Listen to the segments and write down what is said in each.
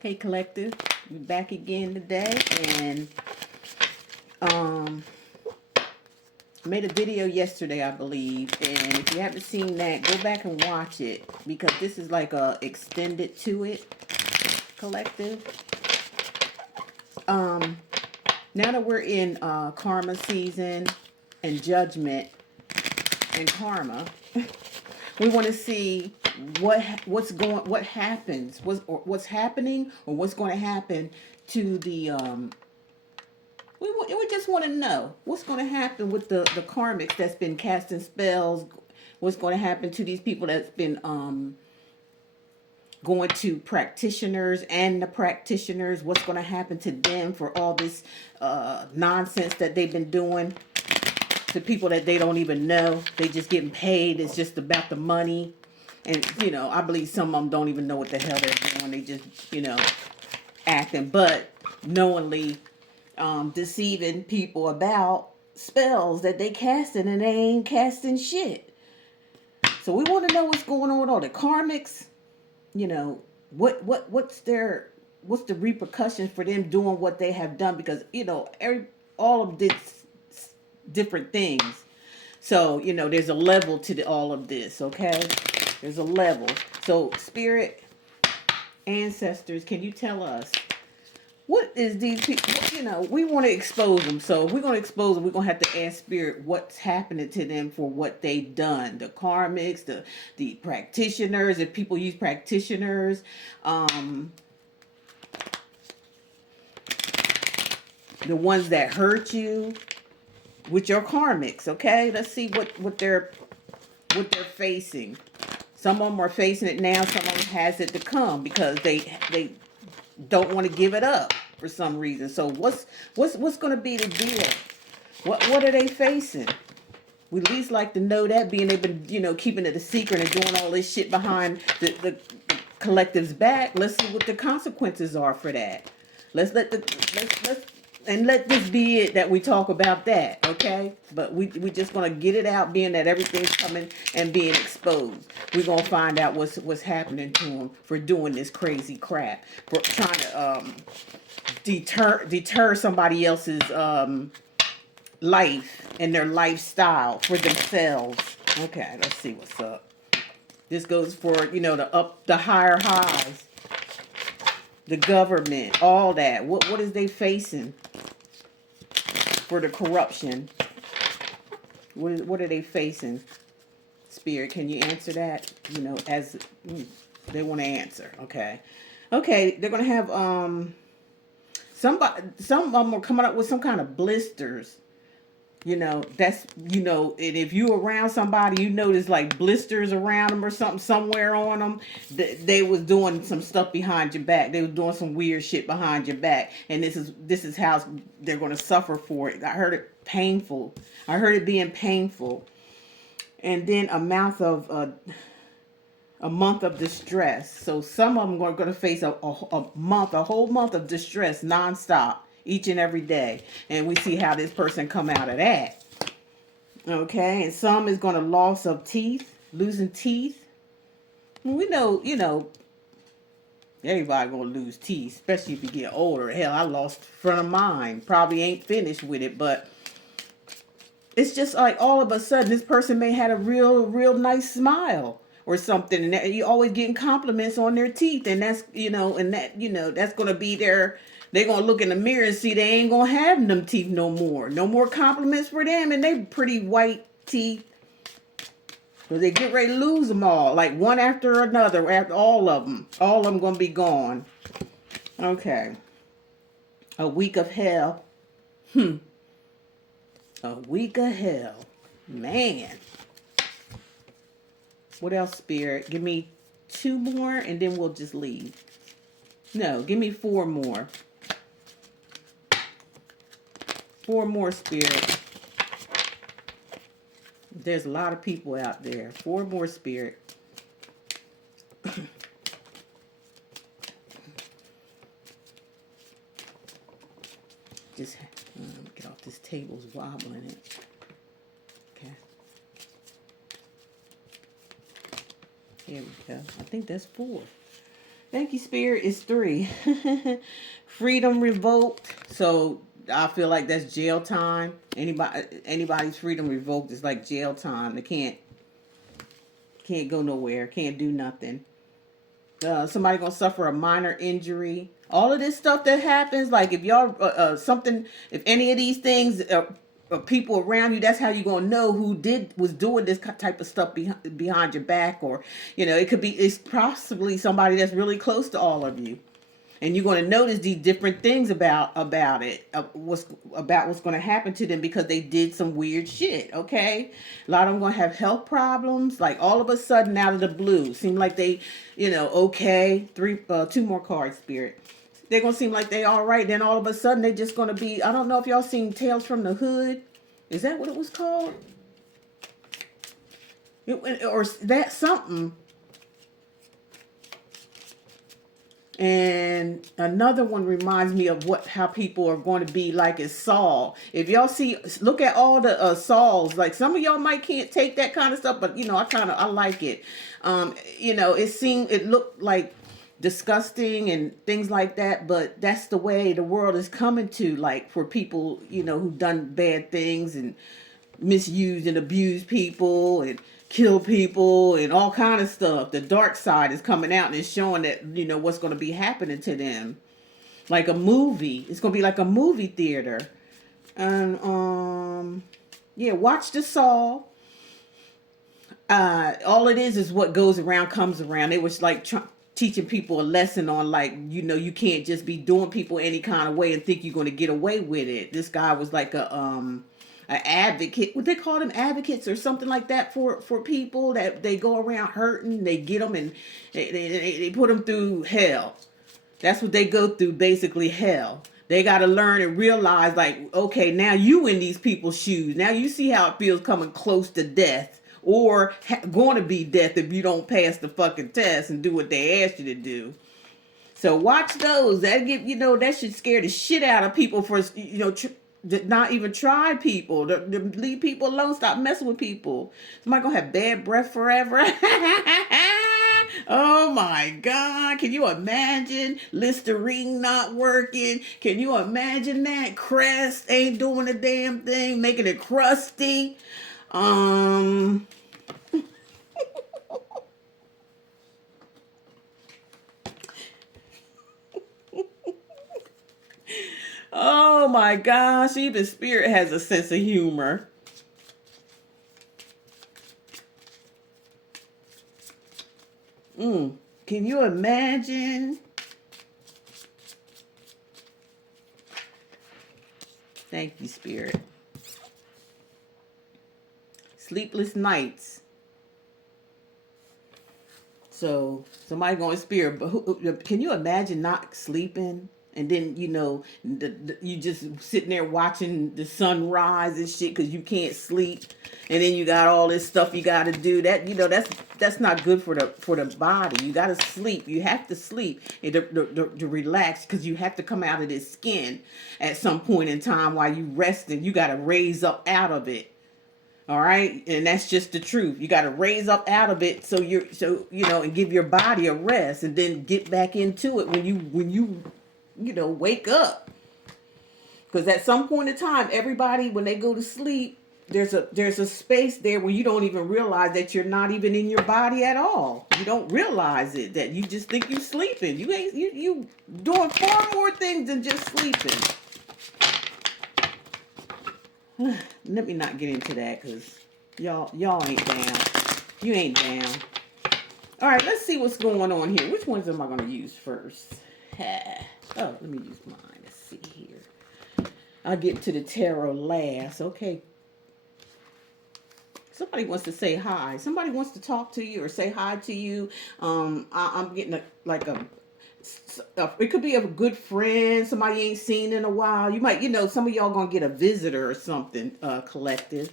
Hey collective, we're back again today, and made a video yesterday, I believe, and if you haven't seen that, go back and watch it, because this is like a extended to it, collective. Now that we're in karma season and judgment and karma, we want to see what happens, what's happening, or what's going to happen to the we just want to know what's going to happen with the karmics that's been casting spells. What's going to happen to these people that's been going to practitioners, and the practitioners, what's going to happen to them for all this nonsense that they've been doing to people that they don't even know. They just getting paid. It's just about the money. And, I believe some of them don't even know what the hell they're doing. They just, acting, but knowingly deceiving people about spells that they casting, and they ain't casting shit. So we want to know what's going on with all the karmics. What's the repercussions for them doing what they have done, because all of this different things. So there's a level to all of this. Okay, there's a level. So spirit, ancestors, can you tell us what is these people? We want to expose them. So if we're going to expose them, we're going to have to ask spirit what's happening to them for what they've done. The karmics, the practitioners, if people use practitioners, the ones that hurt you with your karmics. Okay, let's see what they're facing. Some of them are facing it now. Some of them has it to come, because they don't want to give it up for some reason. So what's going to be the deal? What are they facing? We at least like to know that, being they've been keeping it a secret and doing all this shit behind the collective's back. Let's see what the consequences are for that. Let's let this be it, that we talk about that, okay? But we just gonna get it out, being that everything's coming and being exposed. We're gonna find out what's happening to them for doing this crazy crap, for trying to deter somebody else's life and their lifestyle for themselves. Okay, let's see what's up. This goes for the higher highs, the government, all that. What is they facing for the corruption? What are they facing? Spirit, can you answer that? As they want to answer. Okay, they're gonna have some of them are coming up with some kind of blisters. That's and if you around somebody, there's like blisters around them or something somewhere on them. They was doing some stuff behind your back. They was doing some weird shit behind your back, and this is how they're going to suffer for it. I heard it painful. I heard it being painful, and then a month of distress. So some of them are going to face a whole month of distress nonstop, each and every day. And we see how this person come out of that. Okay, and some is going to loss of teeth, losing teeth. We know, everybody going to lose teeth, especially if you get older. Hell, I lost front of mine. Probably ain't finished with it, but it's just like all of a sudden this person may had a real nice smile or something, and you always getting compliments on their teeth, and that's that's gonna be they're gonna look in the mirror and see they ain't gonna have them teeth no more compliments for them, and they pretty white teeth, because they get ready to lose them all, like one after another, after all of them gonna be gone. Okay, a week of hell. A week of hell, man. What else, Spirit? Give me 2 more and then we'll just leave. No, give me 4 more. 4 more, Spirit. There's a lot of people out there. 4 more, Spirit. Just get off this table's wobbling it. Okay. Here we go. I think that's 4. Thank you, Spirit. It's 3. Freedom revoked. So I feel like that's jail time. Anybody's freedom revoked is like jail time. They can't go nowhere. Can't do nothing. Somebody gonna suffer a minor injury. All of this stuff that happens, like if y'all something, if any of these things, people around you, that's how you gonna know who was doing this type of stuff behind your back, or it's possibly somebody that's really close to all of you. And you're going to notice these different things about it, what's going to happen to them because they did some weird shit. Okay, a lot of them going to have health problems, like all of a sudden out of the blue. Seem like they, okay. 2 more cards, Spirit. They're going to seem like they all right. Then all of a sudden they just going to be. I don't know if y'all seen Tales from the Hood. Is that what it was called? Or that something. And another one reminds me of how people are going to be like as Saul. If y'all look at all the Sauls. Like some of y'all can't take that kind of stuff, but I like it. It looked like disgusting and things like that, but that's the way the world is coming to. Like for people, who've done bad things and misused and abused people and kill people and all kind of stuff. The dark side is coming out and it's showing that what's going to be happening to them, like a movie. It's going to be like a movie theater. And watch the Saw. All it is what goes around comes around. It was like teaching people a lesson on, like, you can't just be doing people any kind of way and think you're going to get away with it. This guy was like an advocate. What they call them, advocates or something like that for people that they go around hurting. They get them and they put them through hell. That's what they go through, basically hell. They got to learn and realize, like, okay, now you in these people's shoes. Now you see how it feels coming close to death or going to be death if you don't pass the fucking test and do what they asked you to do. So watch those. That should scare the shit out of people for, not even try people, to leave people alone, stop messing with people. Somebody gonna have bad breath forever. Oh my God, can you imagine Listerine not working? Can you imagine that? Crest ain't doing a damn thing, making it crusty. Oh my gosh, even Spirit has a sense of humor. Can you imagine? Thank you, Spirit. Sleepless nights. So somebody going Spirit, but can you imagine not sleeping? And then, you just sitting there watching the sun rise and shit because you can't sleep. And then you got all this stuff you got to do. That's not good for the body. You got to sleep. You have to sleep to relax because you have to come out of this skin at some point in time while you resting. You got to raise up out of it. All right. And that's just the truth. You got to raise up out of it and give your body a rest and then get back into it when you wake up. Because at some point in time, everybody, when they go to sleep, there's a space there where you don't even realize that you're not even in your body at all. You don't realize it, that you just think you're sleeping. You doing far more things than just sleeping. Let me not get into that because y'all ain't down. You ain't down. All right, let's see what's going on here. Which ones am I going to use first? Oh, let me use mine. Let's see here. I'll get to the tarot last. Okay. Somebody wants to say hi. Somebody wants to talk to you or say hi to you. I'm getting it could be a good friend, somebody you ain't seen in a while. You might, some of y'all gonna get a visitor or something, collective.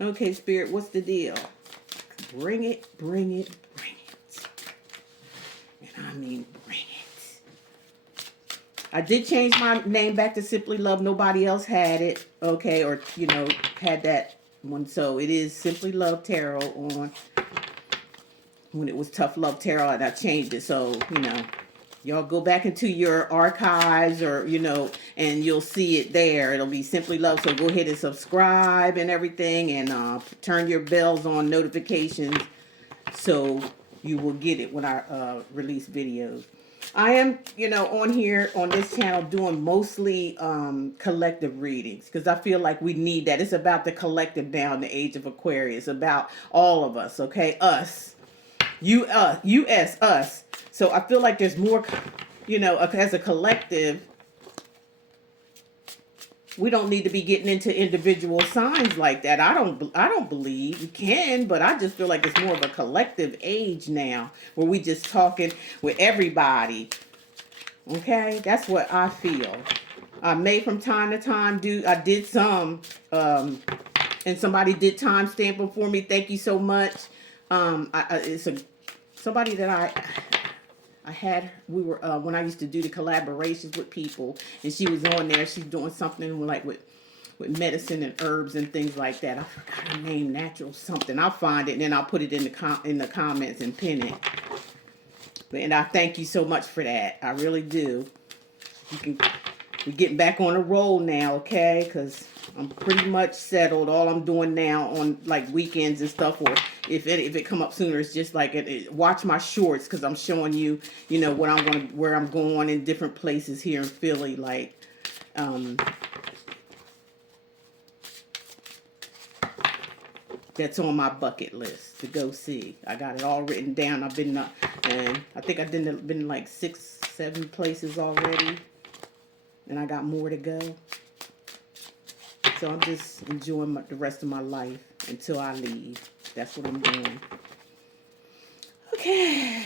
Okay, Spirit, what's the deal? Bring it, bring it, bring it. And I mean, bring it. I did change my name back to Simply Love. Nobody else had it, okay, or, had that one. So it is Simply Love Tarot on when it was Tough Love Tarot, and I changed it. So, y'all go back into your archives, or, and you'll see it there. It'll be Simply Love. So go ahead and subscribe and everything, and turn your bells on notifications so you will get it when I release videos. I am, on here, on this channel, doing mostly collective readings, because I feel like we need that. It's about the collective now in the age of Aquarius, about all of us, okay? Us. Us. So I feel like there's more, as a collective, we don't need to be getting into individual signs like that. I don't believe you can, but I just feel like it's more of a collective age now, where we just talking with everybody. Okay, that's what I feel. I may from time to time I did some, and somebody did timestamp them for me. Thank you so much. It's somebody that I had, we were, when I used to do the collaborations with people, and she was on there. She's doing something like with medicine and herbs and things like that. I forgot her name, natural something. I'll find it and then I'll put it in the comments and pin it. And I thank you so much for that. I really do. We're getting back on the roll now, okay? Because I'm pretty much settled. All I'm doing now on like weekends and stuff, or if it come up sooner, it's just like watch my shorts, because I'm showing you, where I'm going in different places here in Philly, like that's on my bucket list to go see. I got it all written down. I've been and I think I've been like 6-7 places already, and I got more to go. So I'm just enjoying the rest of my life until I leave. That's what I'm doing. Okay.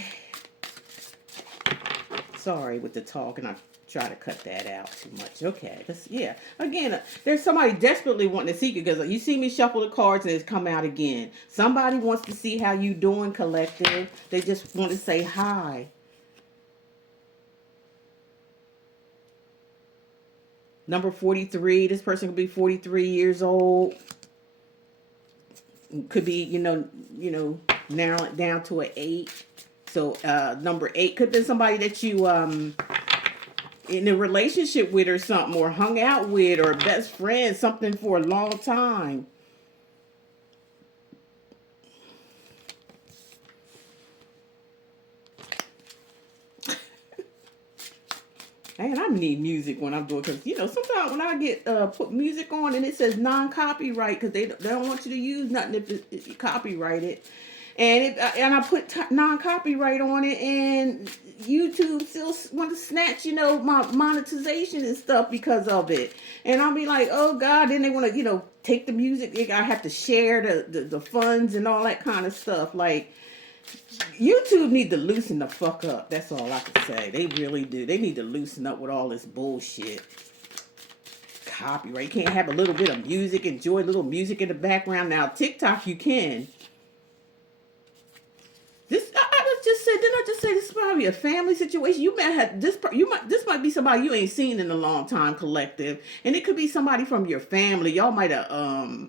Sorry with the talk, and I try to cut that out too much. Okay. Yeah. Again, there's somebody desperately wanting to see you, because you see me shuffle the cards and it's come out again. Somebody wants to see how you doing, collective. They just want to say hi. Number 43, this person could be 43 years old. Could be, narrow it down to an 8. So number 8 could be somebody that you in a relationship with or something, or hung out with, or best friend, something for a long time. Man, I need music when I'm doing, because sometimes when I get put music on and it says non-copyright, because they don't want you to use nothing if it's copyrighted, and I put non-copyright on it, and YouTube still want to snatch my monetization and stuff because of it, and I'll be like, oh God, then they want to take the music. I have to share the funds and all that kind of stuff. Like, YouTube need to loosen the fuck up. That's all I can say. They really do. They need to loosen up with all this bullshit. Copyright. You can't have a little bit of music, enjoy a little music in the background. Now, TikTok you can. Didn't I just say this is probably a family situation? You might have this might be somebody you ain't seen in a long time, collective. And it could be somebody from your family. Y'all might have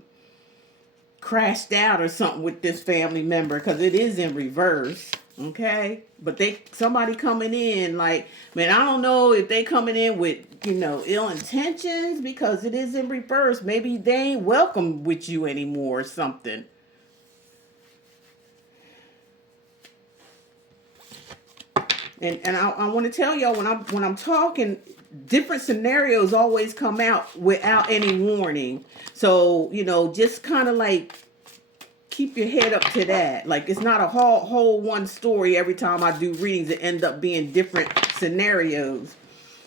crashed out or something with this family member, because it is in reverse, okay? But somebody coming in like, man, I don't know if they coming in with ill intentions, because it is in reverse. Maybe they ain't welcome with you anymore or something. And I want to tell y'all, when I'm talking, different scenarios always come out without any warning. So, just kind of like keep your head up to that. Like, it's not a whole one story every time I do readings. It end up being different scenarios.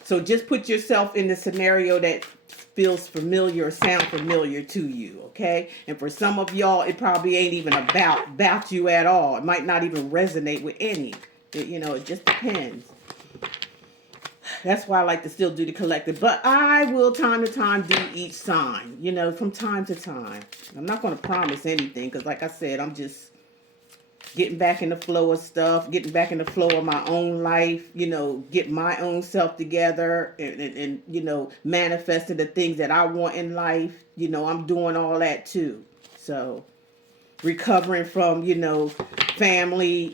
So just put yourself in the scenario that feels familiar or sound familiar to you, okay? And for some of y'all, it probably ain't even about you at all. It might not even resonate with any. It just depends. That's why I like to still do the collective. But I will time to time do each sign, from time to time. I'm not going to promise anything, because like I said, I'm just getting back in the flow of stuff, getting back in the flow of my own life, get my own self together, and manifesting the things that I want in life. I'm doing all that too. So recovering from, family,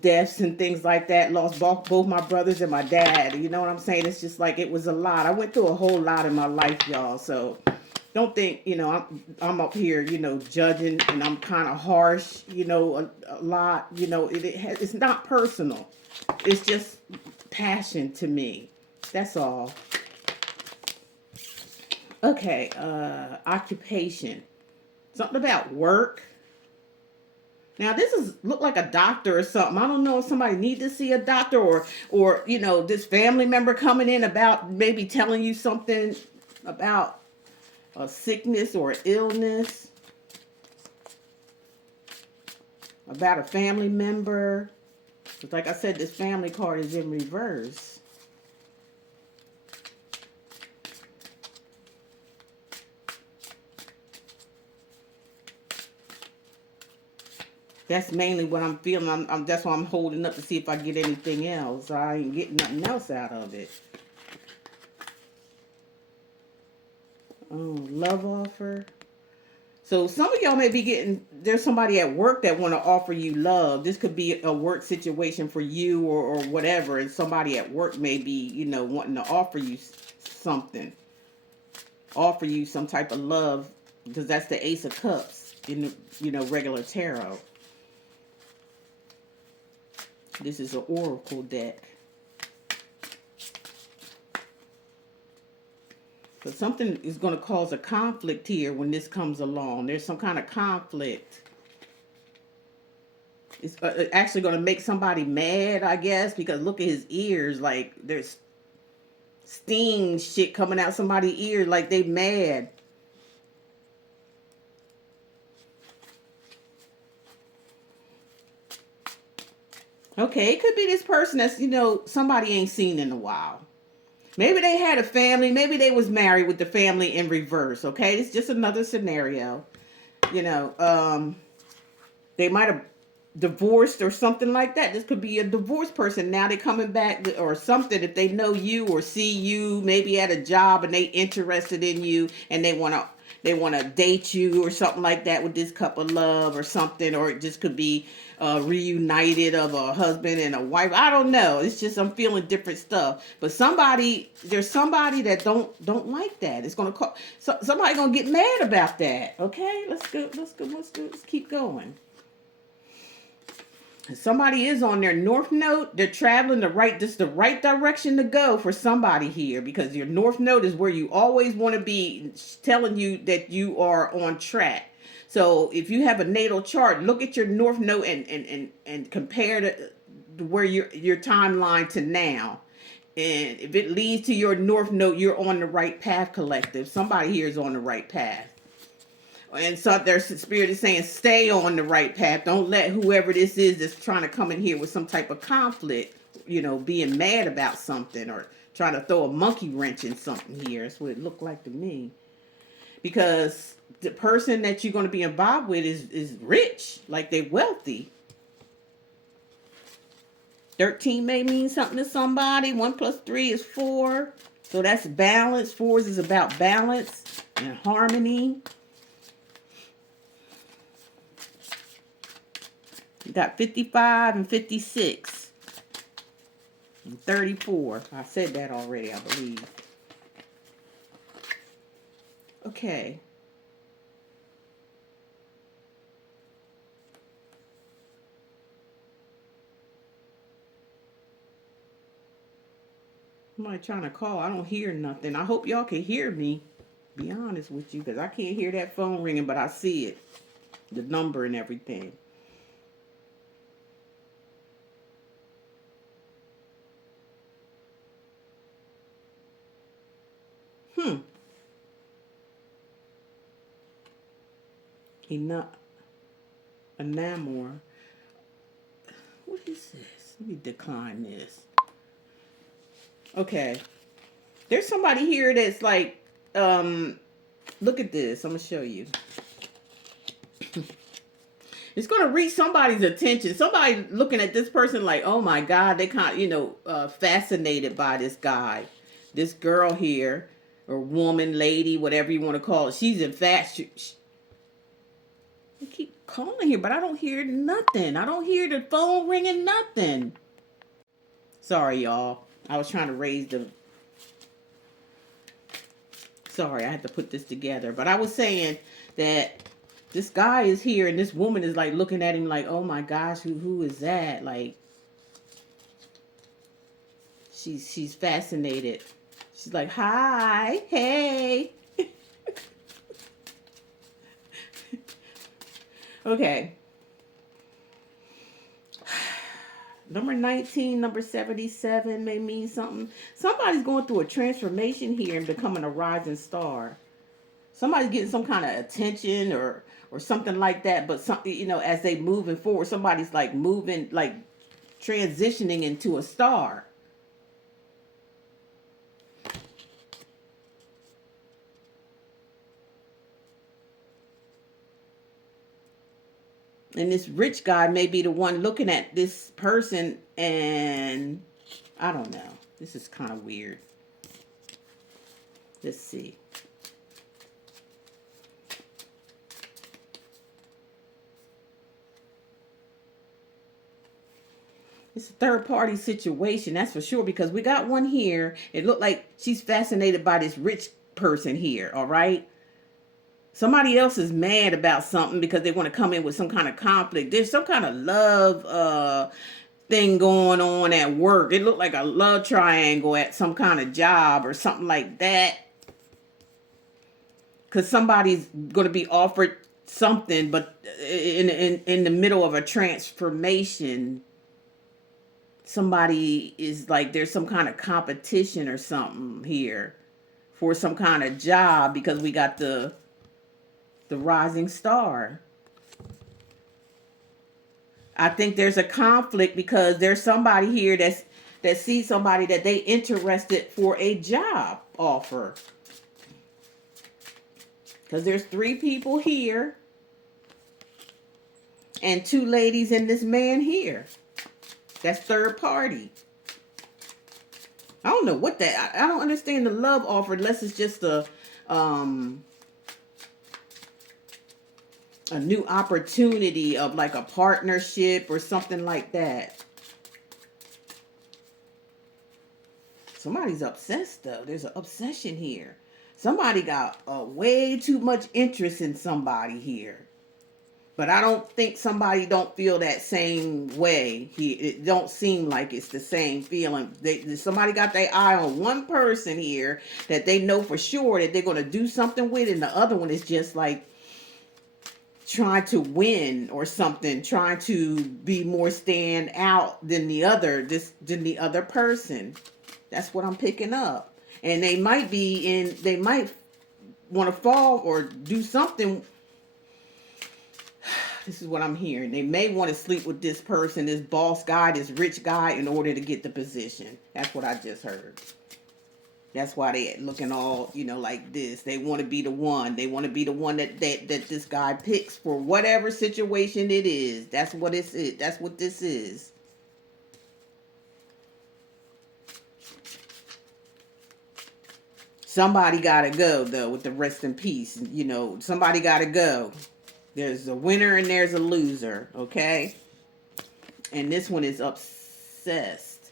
deaths and things like that. Lost both my brothers and my dad. You know what I'm saying? It's just like it was a lot. I went through a whole lot in my life, y'all. So don't think, I'm up here, judging, and I'm kind of harsh, a lot. It's not personal. It's just passion to me. That's all. Okay, occupation. Something about work. Now this look like a doctor or something. I don't know if somebody need to see a doctor, or this family member coming in about maybe telling you something about a sickness or illness, about a family member. Because like I said, this family card is in reverse. That's mainly what I'm feeling. That's why I'm holding up to see if I get anything else. I ain't getting nothing else out of it. Oh, love offer. So some of y'all may be getting, there's somebody at work that want to offer you love. This could be a work situation for you, or whatever. And somebody at work may be, wanting to offer you something. Offer you some type of love, because that's the Ace of Cups in, regular tarot. This is an oracle deck. But something is going to cause a conflict here when this comes along. There's some kind of conflict. It's actually going to make somebody mad, I guess, because look at his ears. Like, there's sting shit coming out somebody's ear, like they mad. Okay, it could be this person that's, somebody ain't seen in a while. Maybe they had a family. Maybe they was married with the family in reverse. Okay, it's just another scenario. They might have divorced or something like that. This could be a divorced person. Now they're coming back or something. If they know you or see you, maybe at a job, and they interested in you, and they want to date you or something like that with this cup of love or something. Or it just could be reunited of a husband and a wife. I don't know. It's just I'm feeling different stuff. But there's somebody that don't like that. It's gonna call somebody gonna get mad about that. Okay, let's go. Let's keep going. Somebody is on their north node. They're traveling the right direction to go for somebody here, because your north node is where you always want to be, telling you that you are on track. So if you have a natal chart, look at your north node and compare to where your timeline to now. And if it leads to your north node, you're on the right path, collective. Somebody here is on the right path. And so their spirit is saying, stay on the right path. Don't let whoever this is that's trying to come in here with some type of conflict, being mad about something or trying to throw a monkey wrench in something here. That's what it looked like to me. Because the person that you're going to be involved with is rich. Like, they're wealthy. 13 may mean something to somebody. 1 plus 3 is 4. So that's balance. 4s is about balance and harmony. You got 55 and 56 and 34. I said that already, I believe. Okay. Somebody trying to call. I don't hear nothing. I hope y'all can hear me. Be honest with you, because I can't hear that phone ringing, but I see it. The number and everything. Enamor. What is this? Let me decline this. Okay. There's somebody here that's like, look at this. I'm going to show you. It's going to reach somebody's attention. Somebody looking at this person like, oh my God, they kind of, fascinated by this guy. This girl here, or woman, lady, whatever you want to call it. She's infatuated. I keep calling here, but I don't hear nothing. I don't hear the phone ringing, nothing. Sorry, y'all. I was trying to raise the... Sorry, I had to put this together. But I was saying that this guy is here and this woman is like looking at him like, oh my gosh, who is that? Like, she's fascinated. She's like, hi, hey. Okay. Number 19, number 77 may mean something. Somebody's going through a transformation here and becoming a rising star. Somebody's getting some kind of attention or something like that. But something, you know, as they moving forward, somebody's like moving, like transitioning into a star. And this rich guy may be the one looking at this person, and I don't know. This is kind of weird. Let's see. It's a third party situation, that's for sure, because we got one here. It looked like she's fascinated by this rich person here, all right? Somebody else is mad about something because they want to come in with some kind of conflict. There's some kind of love thing going on at work. It looked like a love triangle at some kind of job or something like that. Because somebody's going to be offered something, but in the middle of a transformation, somebody is like, there's some kind of competition or something here for some kind of job, because we got the rising star. I think there's a conflict because there's somebody here that sees somebody that they interested for a job offer. Because there's 3 people here and 2 ladies and this man here. That's third party. I don't know what that... I don't understand the love offer unless it's just a new opportunity of like a partnership or something like that. Somebody's obsessed though. There's an obsession here. Somebody got way too much interest in somebody here. But I don't think somebody don't feel that same way. It don't seem like it's the same feeling. Somebody got their eye on one person here that they know for sure that they're going to do something with, and the other one is just like trying to win or something, trying to be more stand out than the other person. That's what I'm picking up. And they might want to fall or do something. This is what I'm hearing. They may want to sleep with this person, this boss guy, this rich guy, in order to get the position. That's what I just heard. That's why they looking all, you know, like this. They want to be the one. They want to be the one that this guy picks for whatever situation it is. That's what it is. That's what this is. Somebody got to go, though, with the rest in peace. You know, somebody got to go. There's a winner and there's a loser, okay? And this one is obsessed.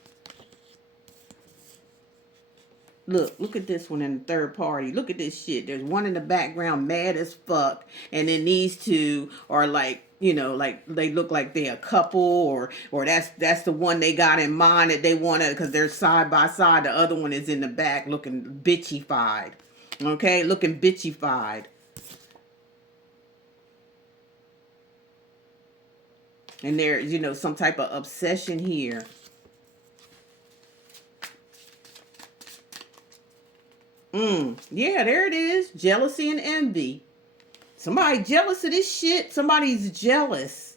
Look at this one in the third party. Look at this shit. There's one in the background mad as fuck. And then these 2 are like, you know, like they look like they're a couple, or that's the one they got in mind that they want to, because they're side by side. The other one is in the back looking bitchy-fied. Okay? Looking bitchy-fied. And there's, you know, some type of obsession here. Yeah, there it is. Jealousy and envy. Somebody jealous of this shit. Somebody's jealous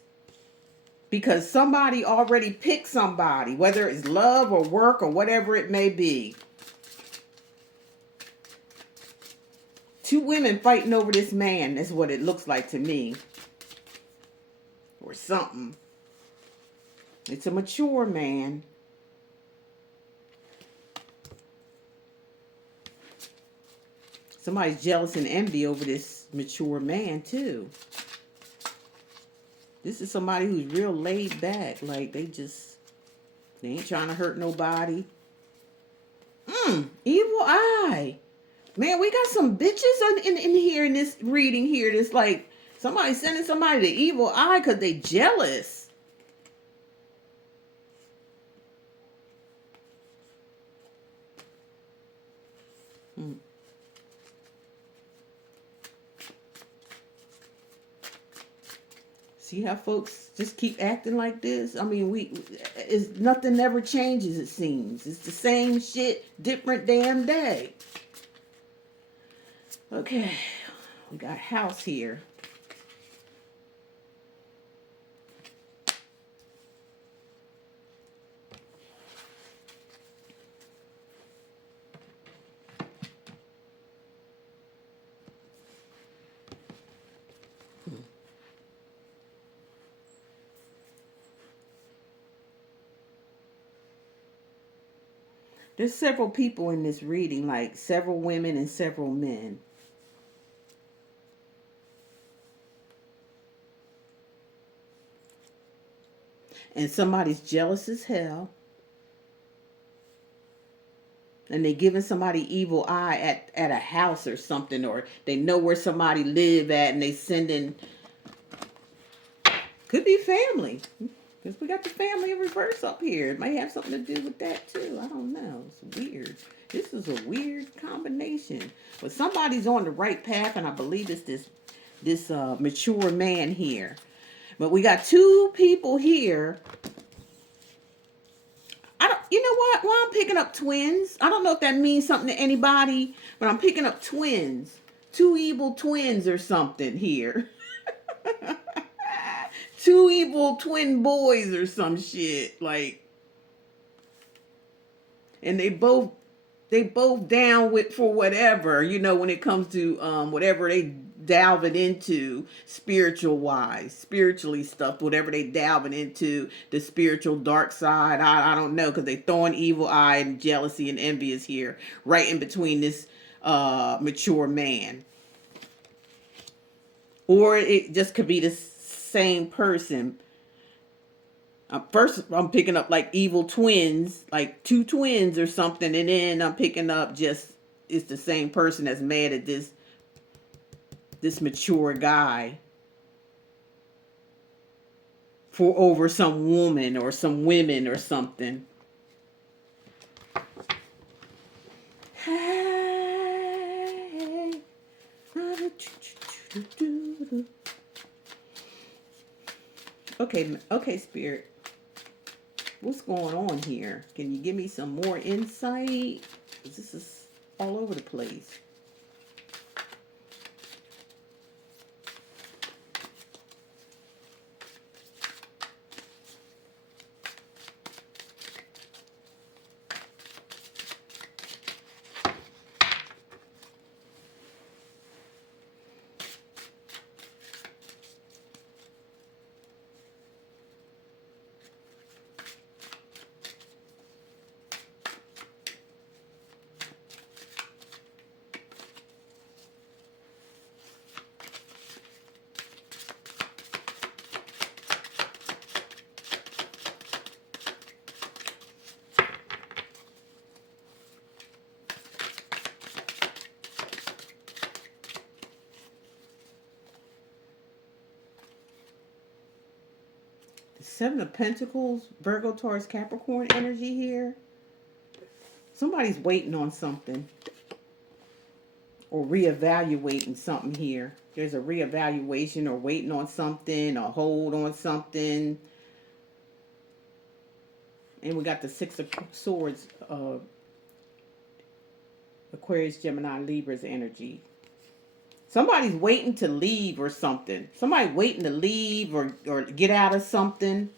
because somebody already picked somebody, whether it's love or work or whatever it may be. 2 women fighting over this man. That's what it looks like to me. Or something. It's a mature man. Somebody's jealous and envy over this mature man, too. This is somebody who's real laid back. Like, they ain't trying to hurt nobody. Evil eye. Man, we got some bitches in here in this reading here. That's like somebody sending somebody the evil eye because they jealous. See how folks just keep acting like this? I mean, it's nothing never changes, it seems. It's the same shit, different damn day. Okay, we got house here. There's several people in this reading, like several women and several men. And somebody's jealous as hell. And they giving somebody evil eye at a house or something, or they know where somebody live at, and they sending. Could be family. Because we got the family in reverse up here. It might have something to do with that too. I don't know. It's weird. This is a weird combination. But somebody's on the right path, and I believe it's this mature man here. But we got two people here. You know what? Well, I'm picking up twins. I don't know if that means something to anybody, but I'm picking up twins. Two evil twins or something here. Two evil twin boys or some shit. Like, and they both down with for whatever, you know, when it comes to whatever they delving into spiritually stuff, whatever they delving into, the spiritual dark side. I don't know, because they throwing evil eye and jealousy and envy is here, right in between this mature man. Or it just could be the same person. First, I'm picking up like evil twins, like two twins or something, and then I'm picking up just it's the same person that's mad at this mature guy for over some woman or some women or something. Okay, Spirit. What's going on here? Can you give me some more insight? This is all over the place. Seven of Pentacles, Virgo, Taurus, Capricorn energy here. Somebody's waiting on something. Or reevaluating something here. There's a reevaluation or waiting on something or hold on something. And we got the Six of Swords, Aquarius, Gemini, Libra's energy. Somebody's waiting to leave or something. Somebody waiting to leave or get out of something.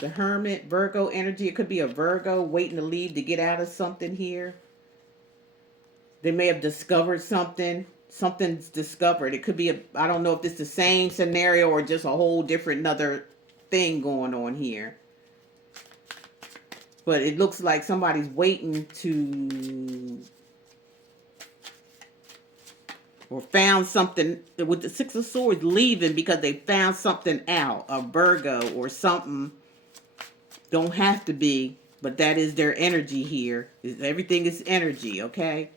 The Hermit, Virgo energy. It could be a Virgo waiting to leave to get out of something here. They may have discovered something. Something's discovered. It could be I don't know if it's the same scenario or just a whole different another thing going on here. But it looks like somebody's waiting to or found something with the Six of Swords, leaving because they found something out, a Virgo or something. Don't have to be, but that is their energy here. Everything is energy, okay?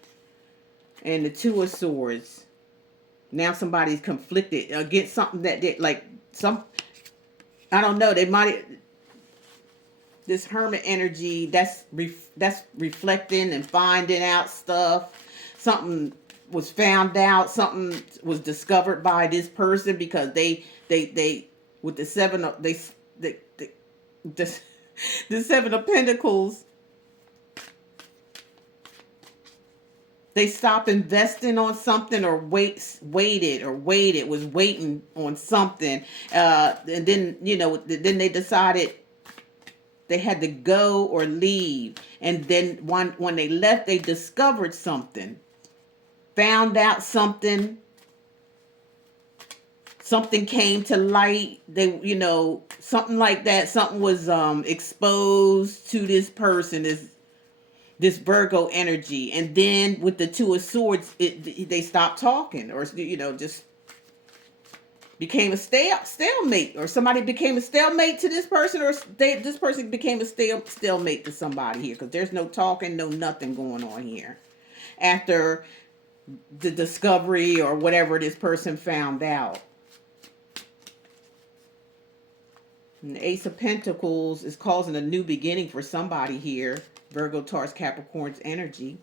And the Two of Swords. Now somebody's conflicted against something that they, like, some, I don't know, they might, this Hermit energy, that's reflecting and finding out stuff. Something was found out, something was discovered by this person because they with the seven of the Seven of Pentacles, they stopped investing on something, or waited was waiting on something, and then, you know, then they decided they had to go or leave, and then when they left, they discovered something, found out something. Something came to light. They, you know, something like that. Something was exposed to this person, this Virgo energy, and then with the Two of Swords, they stopped talking, or, you know, just became a stalemate, or somebody became a stalemate to this person, or this person became a stalemate to somebody here, because there's no talking, no nothing going on here after the discovery or whatever this person found out. And the Ace of Pentacles is causing a new beginning for somebody here. Virgo, Taurus, Capricorn's energy.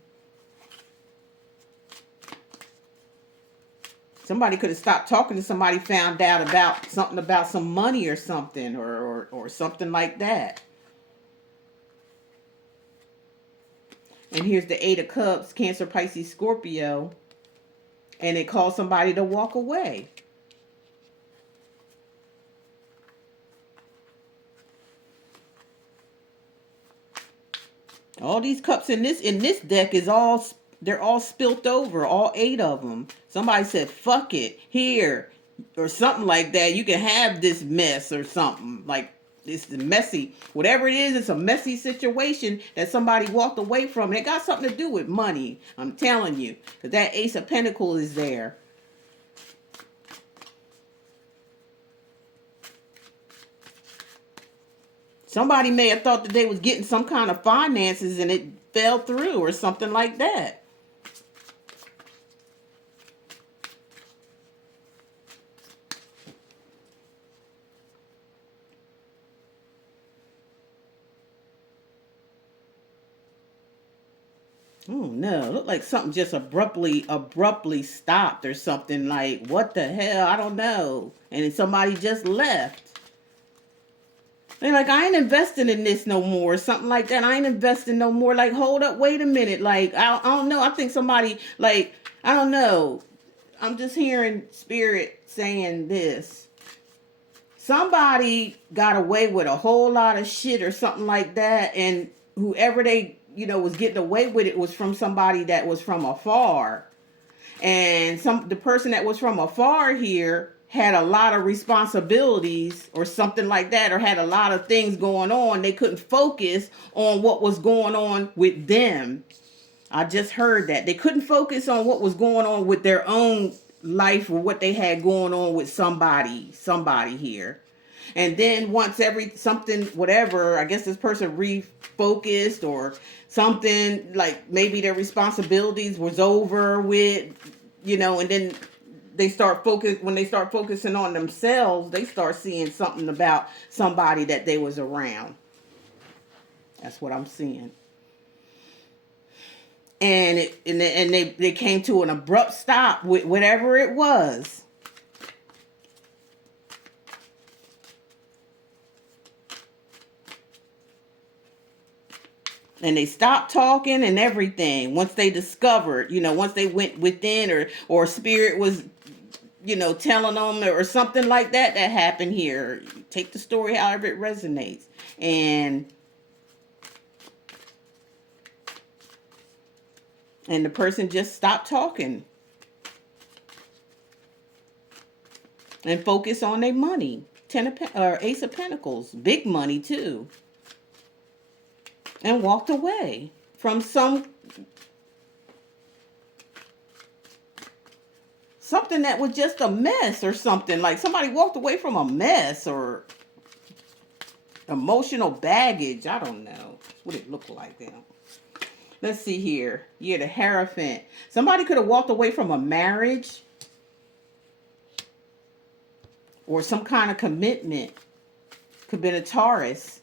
Somebody could have stopped talking to somebody, found out about something, about some money or something, or something like that. And here's the Eight of Cups, Cancer, Pisces, Scorpio. And it caused somebody to walk away. All these cups in this deck is all, they're all spilt over, all 8 of them. Somebody said, fuck it, here, or something like that. You can have this mess or something. Like, it's messy. Whatever it is, it's a messy situation that somebody walked away from. And it got something to do with money, I'm telling you. Because that Ace of Pentacles is there. Somebody may have thought that they was getting some kind of finances and it fell through or something like that. Oh no, look like something just abruptly stopped or something. Like, what the hell? I don't know. And then somebody just left. They're like, I ain't investing in this no more. Something like that. I ain't investing no more. Like, hold up, wait a minute. Like, I don't know. I think somebody, like, I don't know. I'm just hearing Spirit saying this. Somebody got away with a whole lot of shit or something like that. And whoever they, you know, was getting away with it was from somebody that was from afar. And the person that was from afar here had a lot of responsibilities or something like that, or had a lot of things going on. They couldn't focus on what was going on with them. I just heard that. They couldn't focus on what was going on with their own life, or what they had going on with somebody here. And then once something, whatever, I guess this person refocused or something, like maybe their responsibilities was over with, you know, and then when they start focusing on themselves, they start seeing something about somebody that they was around. That's what I'm seeing. And they came to an abrupt stop with whatever it was. And they stopped talking and everything once they discovered, you know, once they went within, or Spirit was, you know, telling them or something like that happened here. Take the story however it resonates. And the person just stopped talking and focused on their money. Ace of Pentacles, big money too. And walked away from some something that was just a mess or something. Like somebody walked away from a mess or emotional baggage. I don't know. That's what it looked like now. Let's see here. Yeah, the Hierophant. Somebody could have walked away from a marriage or some kind of commitment. Could have been a Taurus.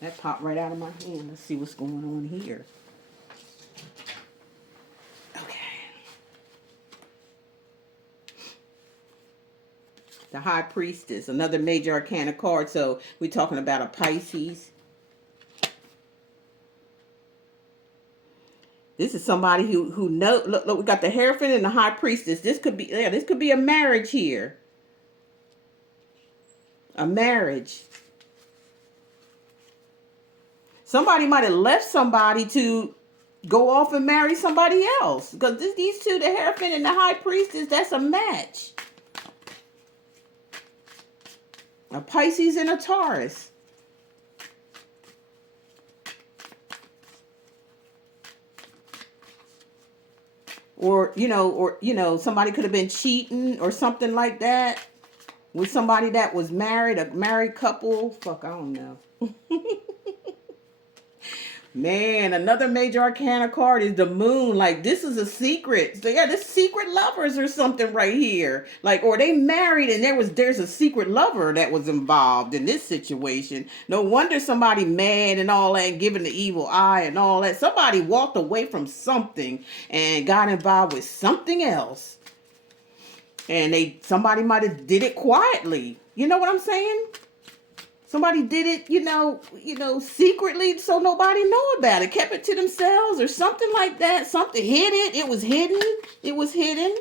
That popped right out of my hand. Let's see what's going on here. Okay. The High Priestess, another major arcana card. So we're talking about a Pisces. This is somebody who know. Look, we got the Hierophant and the High Priestess. This could be this could be a marriage here. A marriage. Somebody might have left somebody to go off and marry somebody else. Because these two, the Hierophant and the High Priestess, that's a match. A Pisces and a Taurus. Or somebody could have been cheating or something like that with somebody that was married, a married couple. Fuck, I don't know. Man, another major arcana card is the Moon. Like, this is a secret. So, yeah, this secret lovers or something right here. Like, or they married and there's a secret lover that was involved in this situation. No wonder somebody mad and all that, giving the evil eye and all that. Somebody walked away from something and got involved with something else. And somebody might have did it quietly. You know what I'm saying? Somebody did it, secretly so nobody know about it. Kept it to themselves or something like that. Something hid it. It was hidden. It was hidden.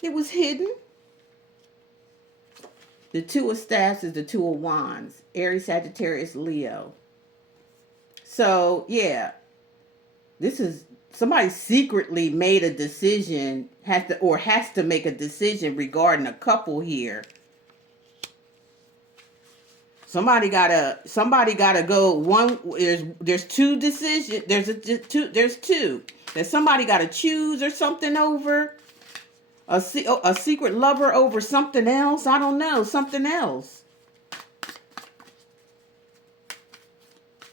It was hidden. The Two of Staffs is the Two of Wands. Aries, Sagittarius, Leo. So, yeah. This is somebody secretly made a decision, has to make a decision regarding a couple here. Somebody gotta go. One, there's two decisions. There's two that somebody gotta choose or something over. A secret lover over something else. I don't know, something else.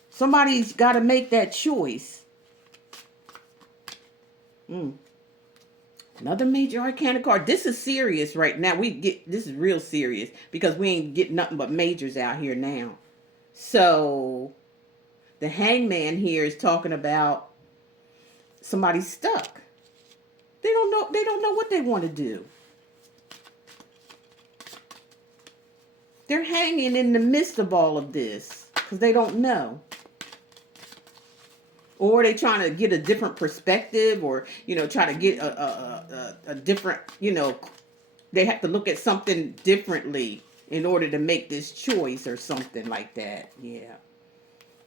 Somebody's got to make that choice. Another major arcana card. This is serious right now. This is real serious because we ain't getting nothing but majors out here now. So the Hangman here is talking about somebody stuck. They don't know what they want to do. They're hanging in the midst of all of this because they don't know. Or they trying to get a different perspective, or try to get a different, they have to look at something differently in order to make this choice or something like that. Yeah.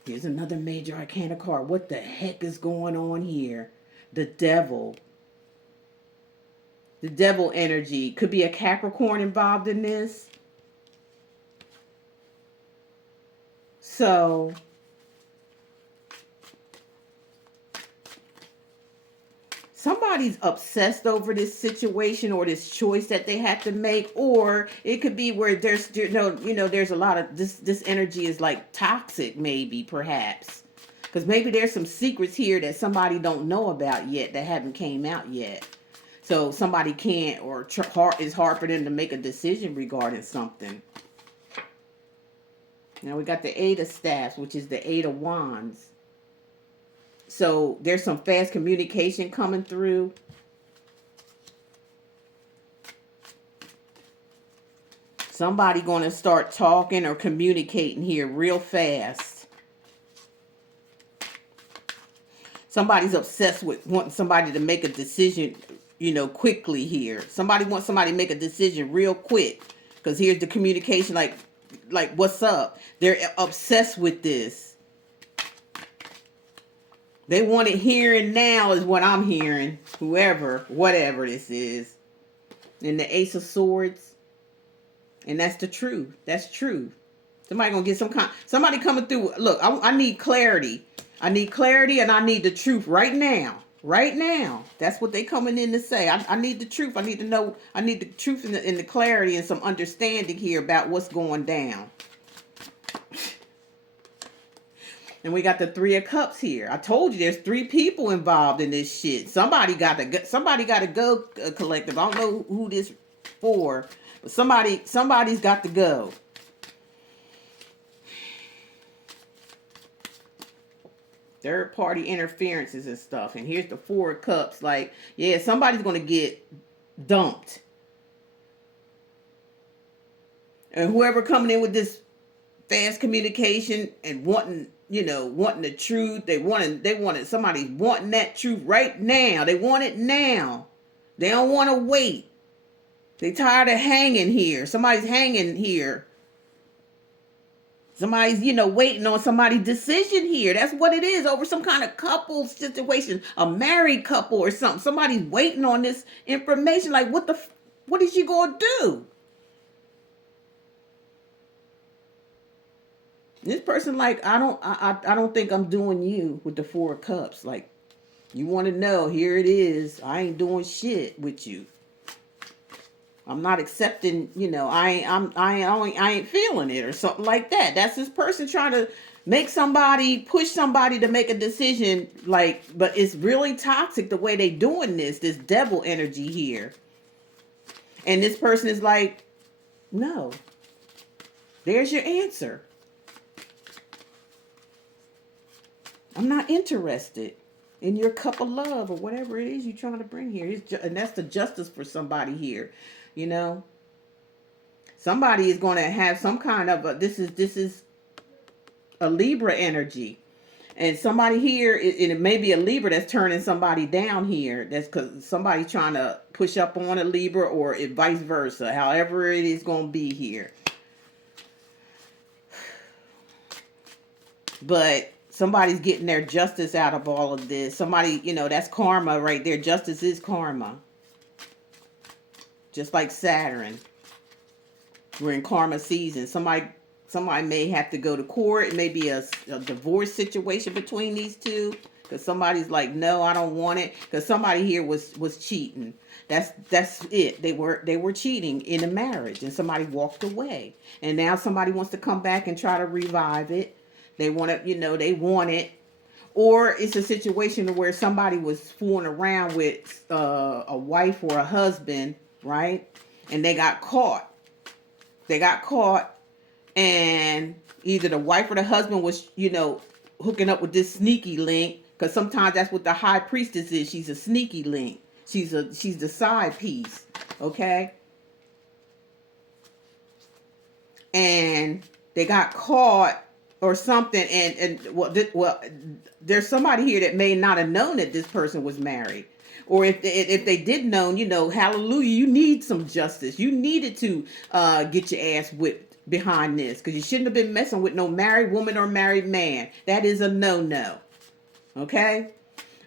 Here's another major arcana card. What the heck is going on here? The Devil. The Devil energy. Could be a Capricorn involved in this. So somebody's obsessed over this situation or this choice that they have to make, or it could be where there's there's a lot of this energy is like toxic, maybe, perhaps, because maybe there's some secrets here that somebody don't know about yet that haven't came out yet. So somebody can't, or it's hard for them to make a decision regarding something. Now we got the Eight of Staffs, which is the Eight of Wands. So there's some fast communication coming through. Somebody going to start talking or communicating here real fast. Somebody's obsessed with wanting somebody to make a decision, quickly here. Somebody wants somebody to make a decision real quick. Because here's the communication, like what's up? They're obsessed with this. They want it here and now is what I'm hearing. Whatever this is. And the Ace of Swords. And that's the truth. That's truth. Somebody gonna get somebody coming through. Look, I need clarity. I need clarity and I need the truth right now. Right now. That's what they coming in to say. I need the truth. I need to know. I need the truth and the clarity and some understanding here about what's going down. And we got the Three of Cups here. I told you there's 3 people involved in this shit. Somebody got to go, collective. I don't know who this for, but somebody's got to go. Third party interferences and stuff. And here's the 4 of Cups. Like, yeah, somebody's going to get dumped. And whoever coming in with this fast communication and wanting the truth, they wanted somebody wanting that truth right now. They want it now. They don't want to wait. They tired of hanging here. Somebody's hanging here. Somebody's, waiting on somebody's decision here. That's what it is, over some kind of couple situation, a married couple or something. Somebody's waiting on this information. Like, what is she going to do? This person, like, I don't think I'm doing you with the 4 of Cups. Like, you want to know, here it is. I ain't doing shit with you. I'm not accepting, I ain't feeling it or something like that. That's this person trying to push somebody to make a decision, like, but it's really toxic the way they doing this devil energy here. And this person is like, no, there's your answer. I'm not interested in your cup of love or whatever it is you're trying to bring here. And that's the justice for somebody here. Somebody is going to have some kind of this is a Libra energy, and somebody here, and it may be a Libra that's turning somebody down here. That's because somebody's trying to push up on a Libra, or vice versa. However it is going to be here, but somebody's getting their justice out of all of this. Somebody, that's karma right there. Justice is karma. Just like Saturn. We're in karma season. Somebody may have to go to court. It may be a divorce situation between these two. Because somebody's like, no, I don't want it. Because somebody here was cheating. That's it. They were cheating in a marriage. And somebody walked away. And now somebody wants to come back and try to revive it. They want it, they want it. Or it's a situation where somebody was fooling around with a wife or a husband, right? And they got caught. And either the wife or the husband was, hooking up with this sneaky link. Because sometimes that's what the high priestess is. She's a sneaky link. She's the side piece. Okay? And they got caught or something, and there's somebody here that may not have known that this person was married, or if they did know, hallelujah, you need some justice. You needed to get your ass whipped behind this, because you shouldn't have been messing with no married woman or married man. That is a no. Okay.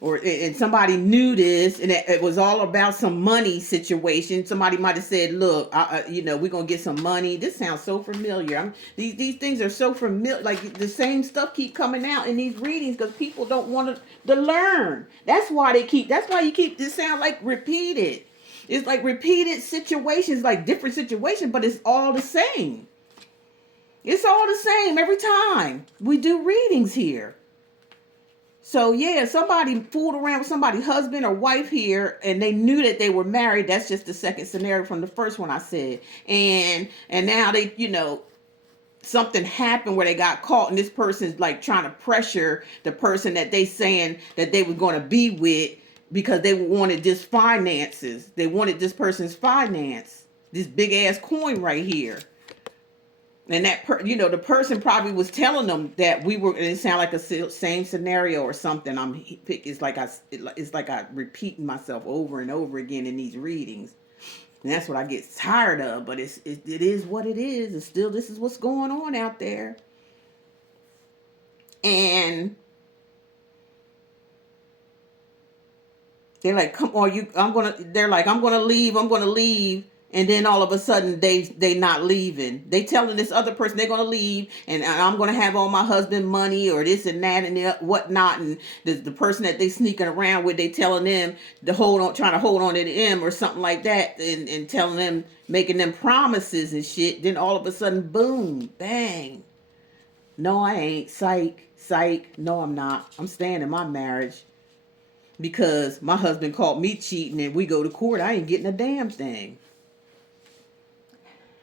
And somebody knew this, and it was all about some money situation. Somebody might have said, look, we're going to get some money. This sounds so familiar. These things are so familiar. Like, the same stuff keep coming out in these readings because people don't want to learn. That's why you keep, this sound like repeated. It's like repeated situations, like different situations, but it's all the same. It's all the same every time we do readings here. So, yeah, somebody fooled around with somebody's husband or wife here, and they knew that they were married. That's just the second scenario from the first one I said. And now they, something happened where they got caught, and this person's like trying to pressure the person that they saying that they were going to be with, because they wanted this finances. They wanted this person's finance, this big ass coin right here. And that the person probably was telling them that we were. It sound like a same scenario or something. It's like I repeating myself over and over again in these readings, and that's what I get tired of. But it is what it is. It's still, this is what's going on out there. And they're like, come on, they're like, I'm gonna leave. And then all of a sudden they not leaving. They telling this other person they're gonna leave, and I'm gonna have all my husband money or this and that and whatnot. And the person that they sneaking around with, they telling them to hold on, trying to hold on to them or something like that, and telling them, making them promises and shit. Then all of a sudden, boom, bang. No, I ain't. Psych. No, I'm not. I'm staying in my marriage because my husband caught me cheating and we go to court. I ain't getting a damn thing.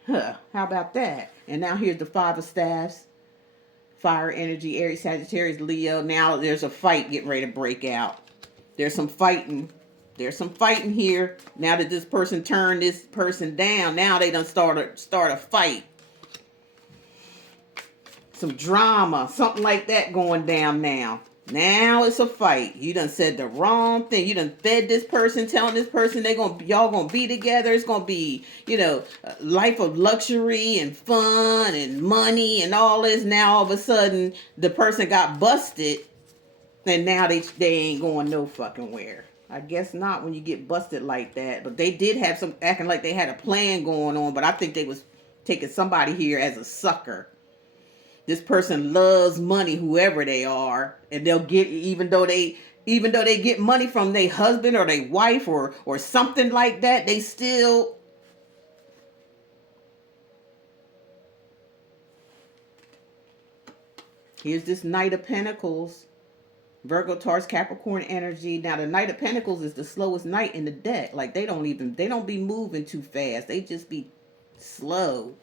Huh, how about that? And now here's the Five of Staffs. Fire energy, Aries, Sagittarius, Leo. Now there's a fight getting ready to break out. There's some fighting. There's some fighting here. Now that this person turned this person down, now they done start a fight. Some drama, something like that going down now. Now it's a fight. You done said the wrong thing. You done fed this person, telling this person y'all gonna be together. It's gonna be, a life of luxury and fun and money and all this. Now all of a sudden the person got busted, and now they ain't going no fucking where. I guess not when you get busted like that. But they did have some acting like they had a plan going on. But I think they was taking somebody here as a sucker. This person loves money, whoever they are, and they'll get, even though they get money from their husband or their wife or something like that, they still. Here's this Knight of Pentacles, Virgo, Taurus, Capricorn energy. Now the Knight of Pentacles is the slowest knight in the deck. Like they don't be moving too fast. They just be slow.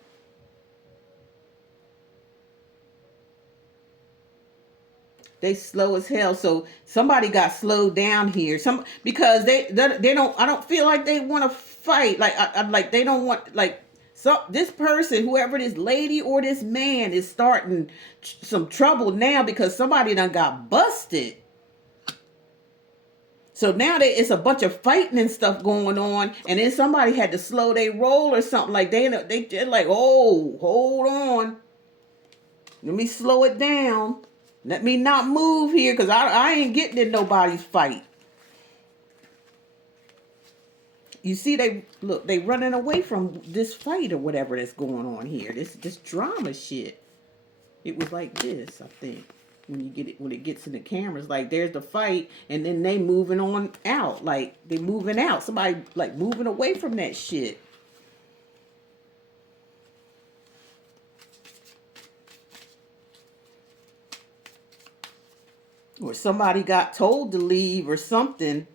They slow as hell. So somebody got slowed down here. Because they don't. I don't feel like they want to fight. Like like they don't want like. So this person, whoever this lady or this man, is starting some trouble now because somebody done got busted. So now it's a bunch of fighting and stuff going on, and then somebody had to slow their roll or something. Like they're like, oh, hold on, let me slow it down. Let me not move here because I ain't getting in nobody's fight. You see, they running away from this fight or whatever that's going on here. This drama shit. It was like this, I think, when it gets in the cameras. Like there's the fight, and then they moving on out. Like they moving out. Somebody like moving away from that shit. Or somebody got told to leave or something.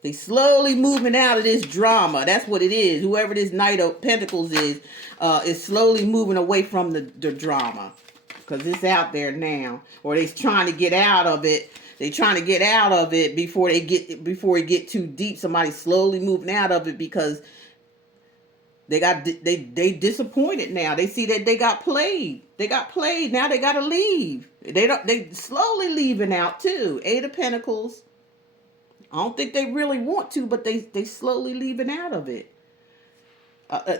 They slowly moving out of this drama. That's what it is. Whoever this Knight of Pentacles is slowly moving away from the drama. Because it's out there now. Or they're trying to get out of it. They trying to get out of it before it get too deep. Somebody slowly moving out of it because they disappointed now. They see that they got played. They got played. Now they gotta leave. They slowly leaving out too. Eight of Pentacles. I don't think they really want to, but they slowly leaving out of it.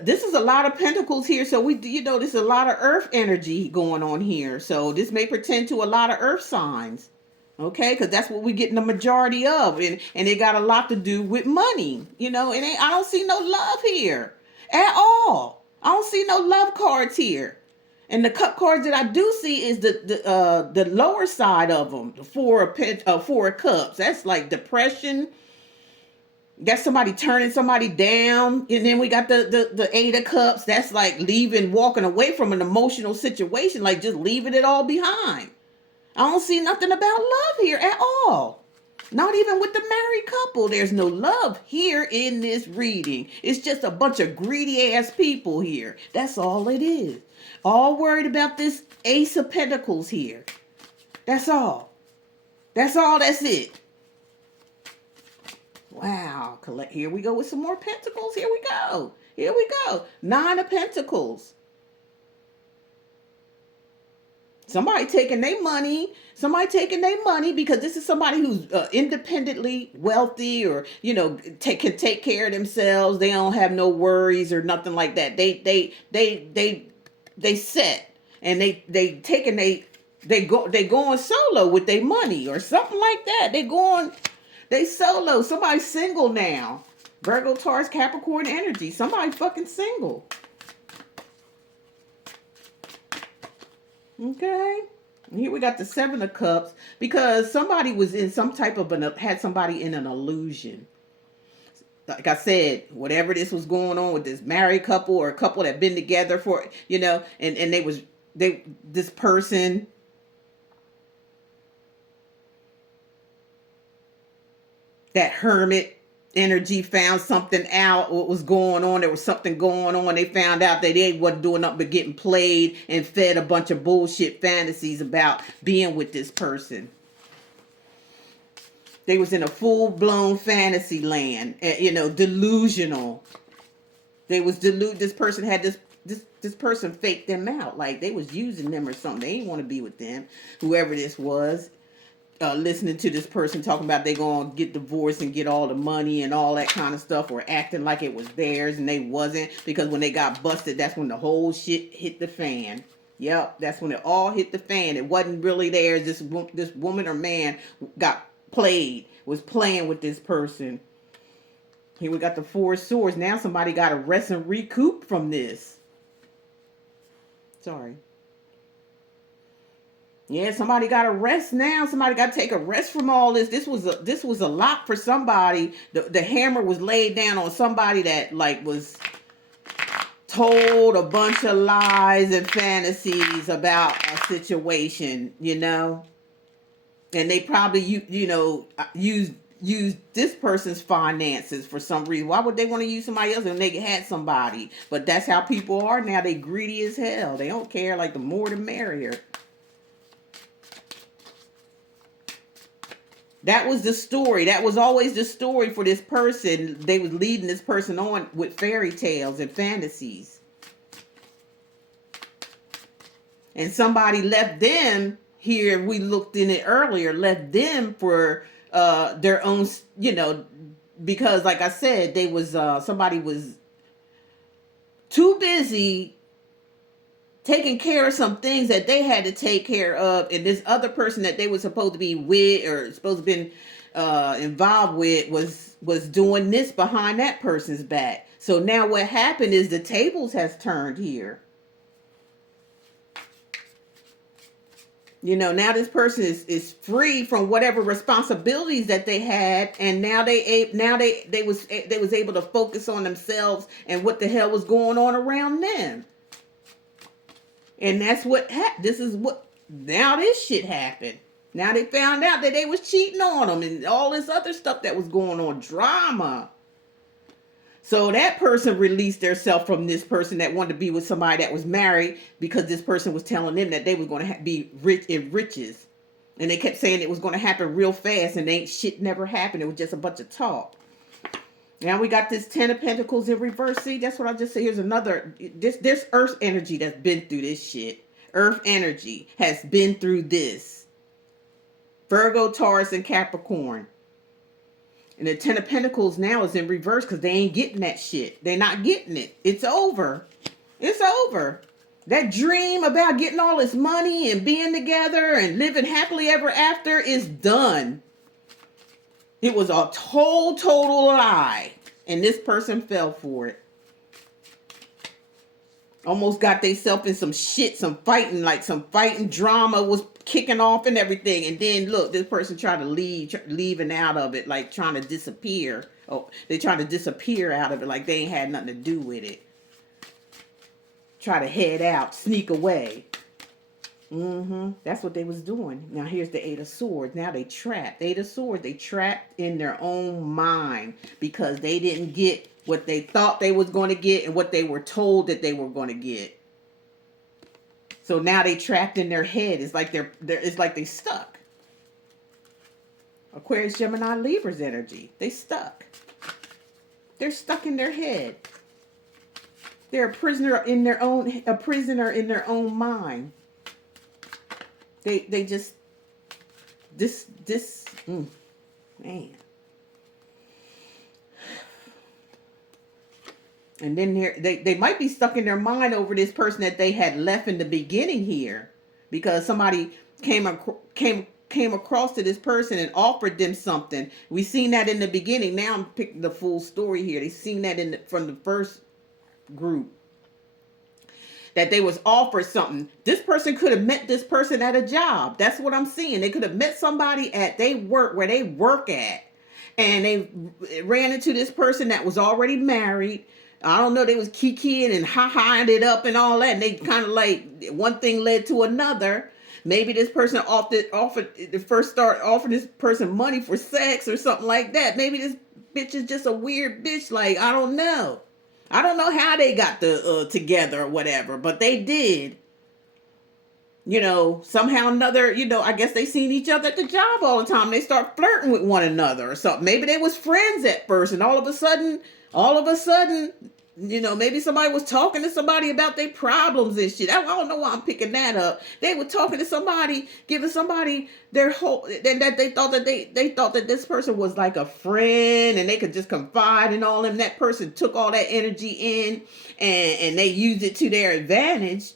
This is a lot of pentacles here, so there's a lot of earth energy going on here. So this may pertain to a lot of earth signs, okay? Because that's what we're getting the majority of, and it got a lot to do with money, and I don't see no love here at all. I don't see no love cards here. And the cup cards that I do see is the lower side of them, the four of cups. That's like depression. Got somebody turning somebody down. And then we got the eight of cups. That's like walking away from an emotional situation, like just leaving it all behind. I don't see nothing about love here at all. Not even with the married couple. There's no love here in this reading. It's just a bunch of greedy ass people here. That's all it is. All worried about this Ace of Pentacles here. That's all. That's all. That's it. Wow. Here we go with some more pentacles. Here we go. Here we go. Nine of Pentacles. Somebody taking their money. Somebody taking their money because this is somebody who's independently wealthy or, can take care of themselves. They don't have no worries or nothing like that. They set and they going solo with their money or something like that. They solo. Somebody's single now. Virgo, Taurus, Capricorn energy. Somebody fucking single. Okay. Here we got the Seven of Cups, because somebody was in some type of had somebody in an illusion. Like I said, whatever this was going on with this married couple or a couple that been together for, and this person, that hermit energy, found something out, what was going on. There was something going on. They found out that they wasn't doing nothing but getting played and fed a bunch of bullshit fantasies about being with this person. They was in a full-blown fantasy land, delusional. They was this person had this person faked them out, like they was using them or something. They didn't want to be with them, whoever this was. Listening to this person talking about they gonna get divorced and get all the money and all that kind of stuff, or acting like it was theirs and they wasn't, because when they got busted, that's when the whole shit hit the fan. Yep, that's when it all hit the fan. It wasn't really theirs. This woman or man was playing with this person. Here we got the Four of Swords. Now somebody got to rest and recoup from this. Sorry. Yeah, somebody got to rest now. Somebody got to take a rest from all this. This was a lot for somebody. The hammer was laid down on somebody that was told a bunch of lies and fantasies about a situation, and they probably used this person's finances for some reason. Why would they want to use somebody else when they had somebody? But that's how people are now. They greedy as hell. They don't care. Like, the more the merrier. That was the story. That was always the story for this person. They was leading this person on with fairy tales and fantasies. And somebody left them here, we looked in it earlier, left them for their own, because like I said, they was somebody was too busy taking care of some things that they had to take care of, and this other person that they were supposed to be with or supposed to been involved with was doing this behind that person's back. So now what happened is the tables has turned here. Now this person is free from whatever responsibilities that they had, and now they was able to focus on themselves and what the hell was going on around them. And that's what now this shit happened. Now they found out that they was cheating on them and all this other stuff that was going on, drama. So that person released themselves from this person that wanted to be with somebody that was married, because this person was telling them that they were going to be rich in riches. And they kept saying it was going to happen real fast, and shit never happened. It was just a bunch of talk. Now we got this Ten of Pentacles in reverse. See, that's what I just said. Here's another. There's Earth energy that's been through this shit. Earth energy has been through this. Virgo, Taurus, and Capricorn. And the Ten of Pentacles now is in reverse because they ain't getting that shit. They're not getting it. It's over. It's over. That dream about getting all this money and being together and living happily ever after is done. It was a total lie. And this person fell for it. Almost got themselves in some shit, some fighting drama was kicking off and everything. And then look, this person tried to leaving out of it, like trying to disappear. Oh, they trying to disappear out of it like they ain't had nothing to do with it. Try to head out, sneak away. That's what they was doing. Now here's the Eight of Swords. Now they trapped. Eight of Swords, they trapped in their own mind because they didn't get what they thought they was going to get and what they were told that they were going to get. So now they trapped in their head. It's like they stuck. Aquarius, Gemini, Libra's energy. They stuck. They're stuck in their head. They're a prisoner in their own mind. They just man. And then they might be stuck in their mind over this person that they had left in the beginning here, because somebody came came across to this person and offered them something. We seen that in the beginning. Now I'm picking the full story here. They seen that from the first group, that they was offered something. This person could have met this person at a job. That's what I'm seeing. They could have met somebody at they work, where they work at, and they ran into this person that was already married. I don't know, they was kikiing and ha-haing it up and all that, and they kind of like, one thing led to another. Maybe this person offered the first start offering this person money for sex or something like that. Maybe this bitch is just a weird bitch. Like, I don't know. I don't know how they got together or whatever, but they did. You know, somehow or another, you know, I guess they seen each other at the job all the time. They start flirting with one another or something. Maybe they was friends at first, and all of a sudden, you know, maybe somebody was talking to somebody about their problems and shit. I don't know why I'm picking that up. They were talking to somebody, giving somebody their whole, that they thought that they thought that this person was like a friend, and they could just confide in all them. That person took all that energy in, and they used it to their advantage.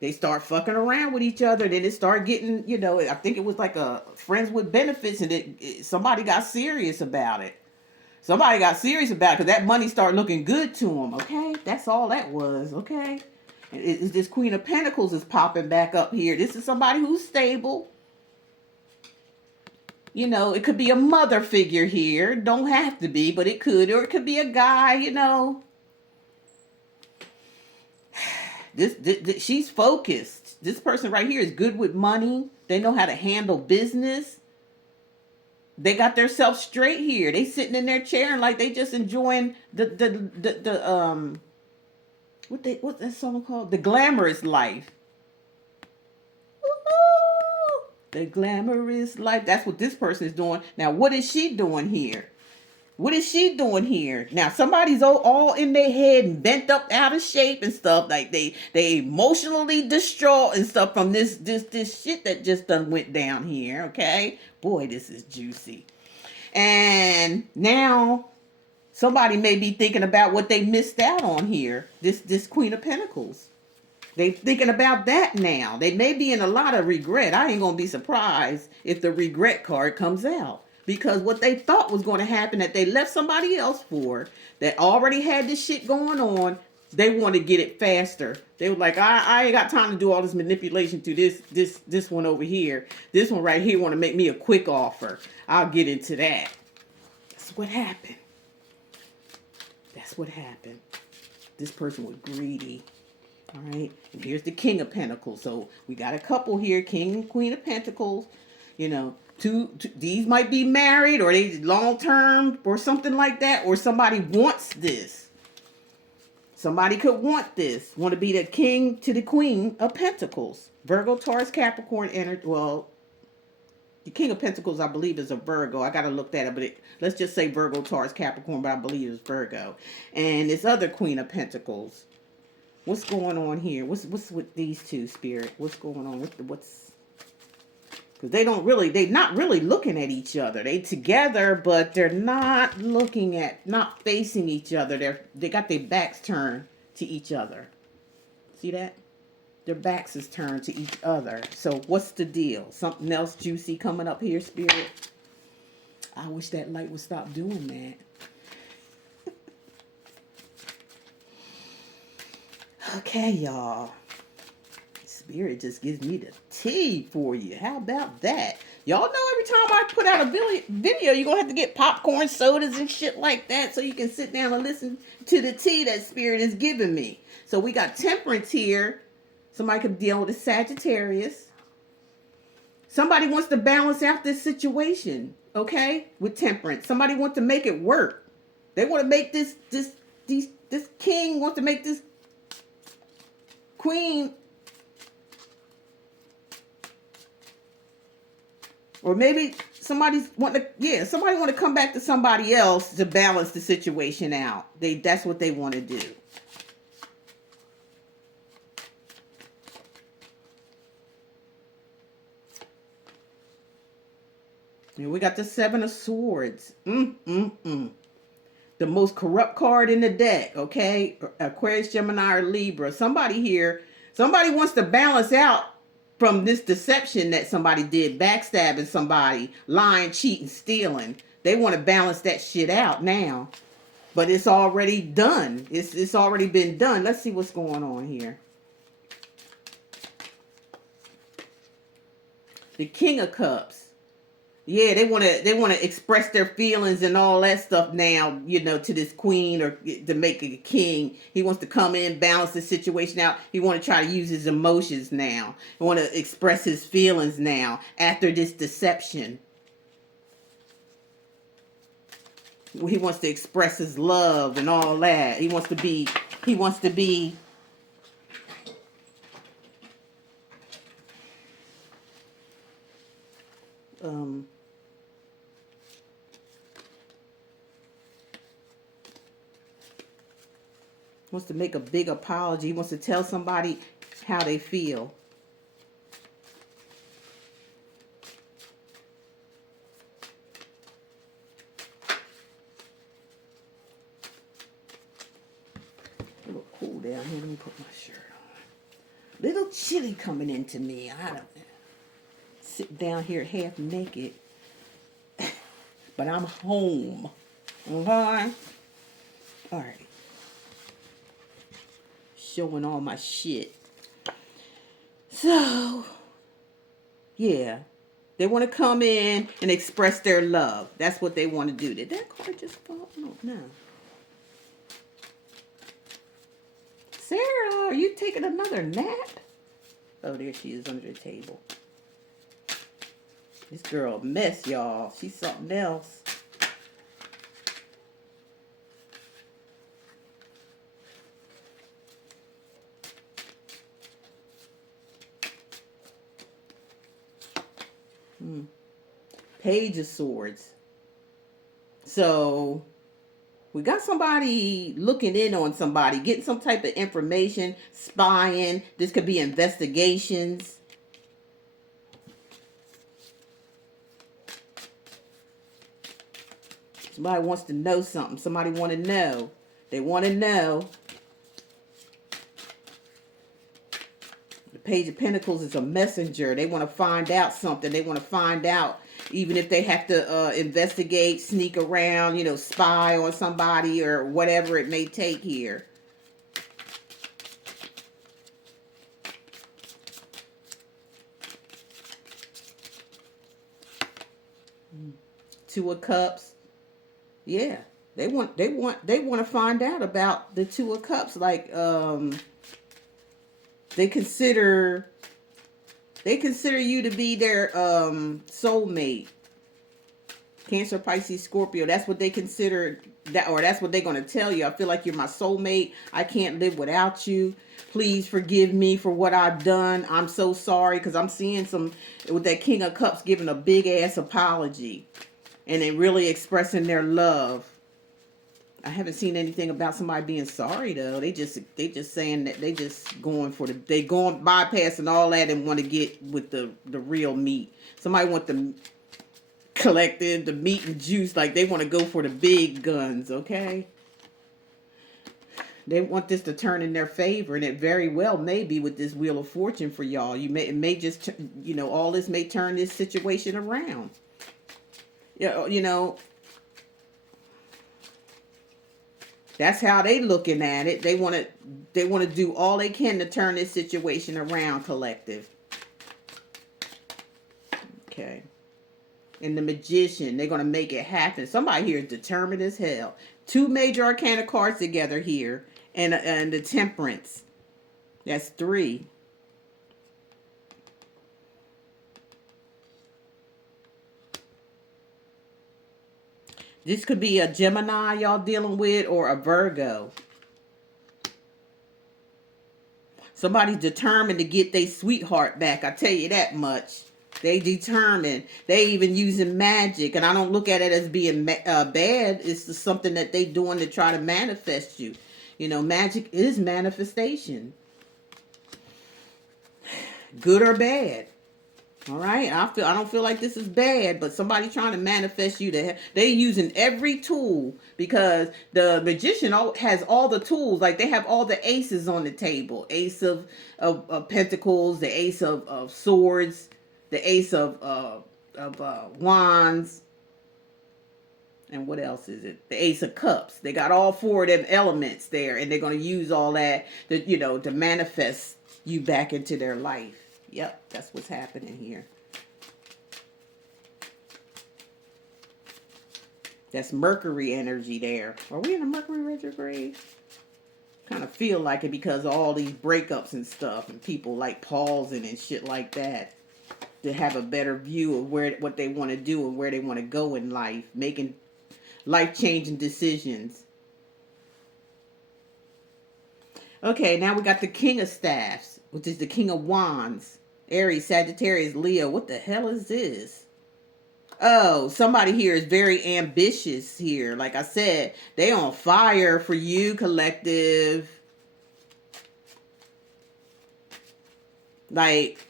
They start fucking around with each other. Then it started getting, you know, I think it was like a friends with benefits, and somebody got serious about it. Somebody got serious about it because that money started looking good to them. Okay, that's all that was. Okay, it's this Queen of Pentacles is popping back up here. This is somebody who's stable. You know, it could be a mother figure here. Don't have to be, but it could, or it could be a guy. You know, this she's focused. This person right here is good with money. They know how to handle business. They got themselves straight here. They sitting in their chair and like they just enjoying the what's that song called? The glamorous life. Woo-hoo! The glamorous life. That's what this person is doing. Now, what is she doing here? What is she doing here? Now, somebody's all in their head and bent up out of shape and stuff. Like they emotionally distraught and stuff from this shit that just done went down here. Okay, boy, this is juicy. And now somebody may be thinking about what they missed out on here. This Queen of Pentacles. They thinking about that now. They may be in a lot of regret. I ain't gonna be surprised if the regret card comes out. Because what they thought was going to happen, that they left somebody else for, that already had this shit going on, they want to get it faster. They were like, I ain't got time to do all this manipulation to this one over here. This one right here want to make me a quick offer. I'll get into that. That's what happened. That's what happened. This person was greedy. All right. And here's the King of Pentacles. So we got a couple here, King and Queen of Pentacles. You know, these might be married, or they long term or something like that, or somebody wants this. Somebody could want this. Want to be the King to the Queen of Pentacles. Virgo, Taurus, Capricorn, well, the King of Pentacles, I believe, is a Virgo. I got to look that up, but let's just say Virgo, Taurus, Capricorn, but I believe it's Virgo. And this other Queen of Pentacles. What's going on here? What's with these two, Spirit? What's going on? What's... Because they're not really looking at each other. They together, but they're not facing each other. They got their backs turned to each other. See that? Their backs is turned to each other. So what's the deal? Something else juicy coming up here, Spirit? I wish that light would stop doing that. Okay, y'all. Spirit just gives me the tea for you. How about that? Y'all know every time I put out a video, you're going to have to get popcorn, sodas, and shit like that so you can sit down and listen to the tea that Spirit is giving me. So we got Temperance here. Somebody could deal with a Sagittarius. Somebody wants to balance out this situation, okay, with Temperance. Somebody wants to make it work. They want to make this king wants to make this queen. Or maybe somebody want to come back to somebody else to balance the situation out. That's what they want to do. And we got the Seven of Swords. The most corrupt card in the deck, okay? Aquarius, Gemini, or Libra. Somebody wants to balance out from this deception that somebody did, backstabbing somebody, lying, cheating, stealing. They want to balance that shit out now. But it's already done. It's already been done. Let's see what's going on here. The King of Cups. Yeah, they want to express their feelings and all that stuff now, you know, to this queen or to make a king. He wants to come in, balance the situation out. He want to try to use his emotions now. He want to express his feelings now after this deception. He wants to express his love and all that. He wants to be wants to make a big apology. He wants to tell somebody how they feel. A little cool down here. Let me put my shirt on. Little chilly coming into me. I don't sit down here half naked. But I'm home. Okay? All right. Showing all my shit. So, yeah. They want to come in and express their love. That's what they want to do. Did that card just fall? Oh, no. Sarah, are you taking another nap? Oh, there she is under the table. This girl a mess, y'all. She's something else. Page of Swords. So we got somebody looking in on somebody, getting some type of information, spying. This could be investigations. Somebody wants to know something. Somebody want to know. They want to know. The Page of Pentacles is a messenger. They want to find out something. They want to find out, even if they have to investigate, sneak around, you know, spy on somebody or whatever it may take here. Two of Cups. Yeah, they want to find out about the Two of Cups. Like they consider you to be their soulmate. Cancer, Pisces, Scorpio. That's what they consider that, or that's what they're going to tell you. I feel like you're my soulmate. I can't live without you. Please forgive me for what I've done. I'm so sorry, because I'm seeing some with that King of Cups giving a big ass apology. And then really expressing their love. I haven't seen anything about somebody being sorry though. They just saying that they just going for bypassing all that and want to get with the real meat. Somebody want the collected the meat and juice, like they want to go for the big guns, okay? They want this to turn in their favor, and it very well may be with this Wheel of Fortune for y'all. It may just, you know, all this may turn this situation around. You know, that's how they looking at it. They want to do all they can to turn this situation around, collective. Okay. And the Magician, they're going to make it happen. Somebody here is determined as hell. Two major arcana cards together here, and the Temperance. That's 3. This could be a Gemini y'all dealing with, or a Virgo. Somebody's determined to get their sweetheart back. I tell you that much. They determined. They even using magic. And I don't look at it as being bad. It's just something that they doing to try to manifest you. You know, magic is manifestation. Good or bad. All right, I don't feel like this is bad, but somebody trying to manifest you to they using every tool because the magician has all the tools. Like they have all the aces on the table: ace of pentacles, the ace of swords, the ace of wands, and what else is it? The ace of cups. They got all four of them elements there, and they're going to use all that to manifest you back into their life. Yep, that's what's happening here. That's Mercury energy there. Are we in a Mercury retrograde? Kind of feel like it because of all these breakups and stuff, and people like pausing and shit like that to have a better view of what they want to do and where they want to go in life, making life-changing decisions. Okay, now we got the King of Staffs, which is the King of Wands. Aries, Sagittarius, Leo. What the hell is this? Oh, somebody here is very ambitious here. Like I said, they on fire for you, collective. Like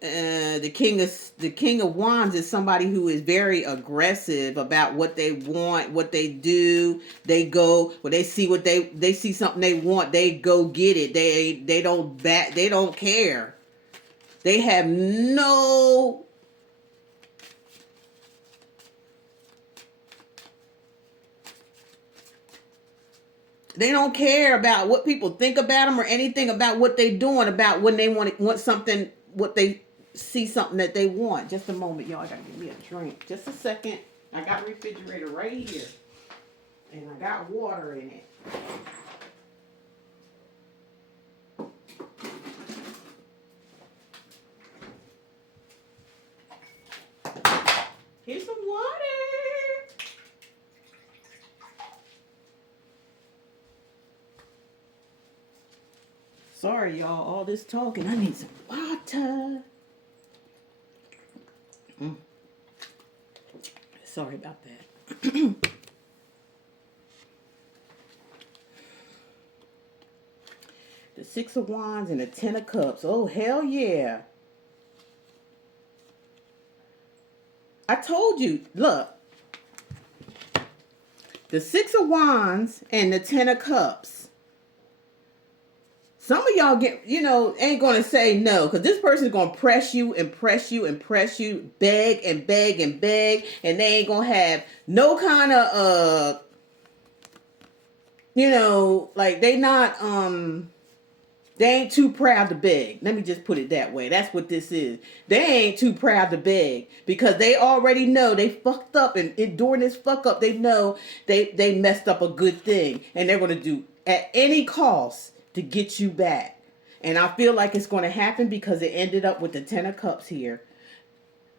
the King of Wands is somebody who is very aggressive about what they want, what they do. They go when they see they see something they want, they go get it. They don't back. They don't care. They have no. They don't care about what people think about them or anything about what they're doing, about when they want something, what they see something that they want. Just a moment, y'all. I gotta give me a drink. Just a second. I got a refrigerator right here. And I got water in it. Here's some water. Sorry, y'all. All this talking. I need some water. Sorry about that. The Six of Wands and the Ten of Cups. Oh, hell yeah. I told you, look. The Six of Wands and the Ten of Cups. Some of y'all ain't going to say no, because this person is going to press you and press you and press you, beg and beg and beg, and they ain't going to have no kind of, like they ain't too proud to beg. Let me just put it that way. That's what this is. They ain't too proud to beg because they already know they fucked up, and during this fuck up, they know they messed up a good thing, and they're going to do at any cost to get you back. And I feel like it's going to happen because it ended up with the Ten of Cups here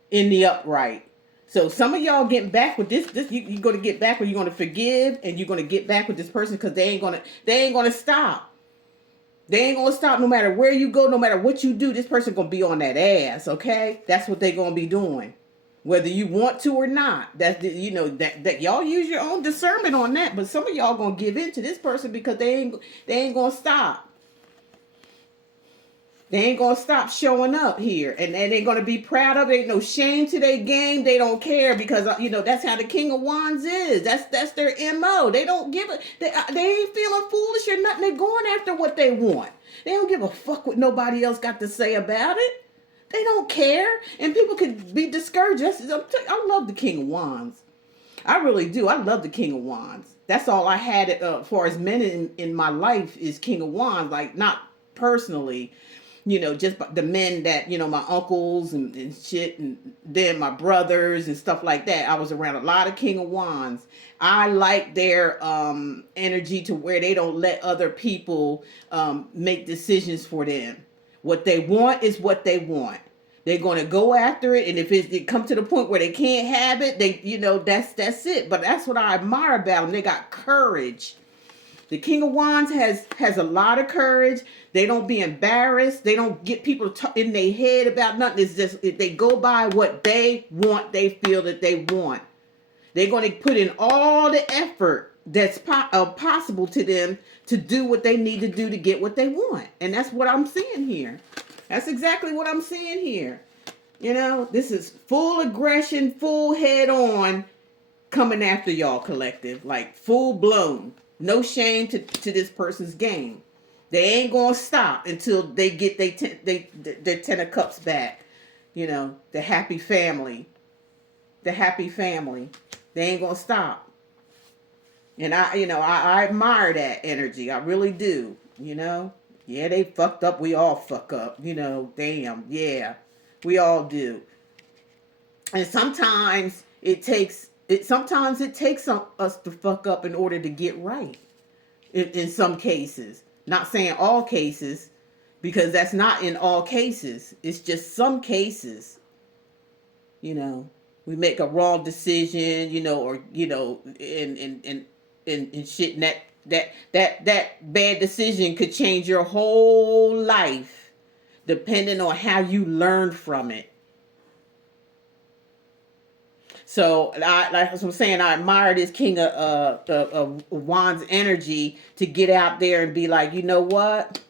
in the upright. So some of y'all getting back with this you're going to get back, or you're going to forgive, and you're going to get back with this person because they ain't going to stop. They ain't going to stop no matter where you go, no matter what you do. This person going to be on that ass, okay? That's what they going to be doing. Whether you want to or not. That y'all use your own discernment on that, but some of y'all going to give in to this person because they ain't going to stop. They ain't going to stop showing up here, and they're going to be proud of it. Ain't no shame to their game. They don't care because that's how the King of Wands is. That's their MO. They don't give a they ain't feeling foolish or nothing. They're going after what they want. They don't give a fuck what nobody else got to say about it. They don't care, and people can be discouraged. I love the King of Wands. I really do. I love the King of Wands. That's all I had as far as men in my life is King of Wands. Like, not personally, just the men that, my uncles and shit, and then my brothers and stuff like that. I was around a lot of King of Wands. I like their energy to where they don't let other people make decisions for them. What they want is what they want. They're going to go after it, and if it come to the point where they can't have it, that's it. But that's what I admire about them. They got courage. The King of Wands has a lot of courage. They don't be embarrassed. They don't get people in their head about nothing. It's just they go by what they want. They feel that they want. They're going to put in all the effort that's possible to them to do what they need to do to get what they want. And that's what I'm seeing here. That's exactly what I'm seeing here. You know, this is full aggression, full head on coming after y'all, collective. Like full blown. No shame to this person's game. They ain't gonna stop until they get their 10 of cups back. You know, the happy family. The happy family. They ain't gonna stop. And I admire that energy. I really do. You know? Yeah, they fucked up. We all fuck up. You know, damn. Yeah. We all do. And sometimes it takes us to fuck up in order to get right. In some cases. Not saying all cases, because that's not in all cases. It's just some cases. You know, we make a wrong decision, you know, or you know, and shit, and that bad decision could change your whole life, depending on how you learn from it. So, like I'm saying, I admire this King of Wands energy to get out there and be like, you know what?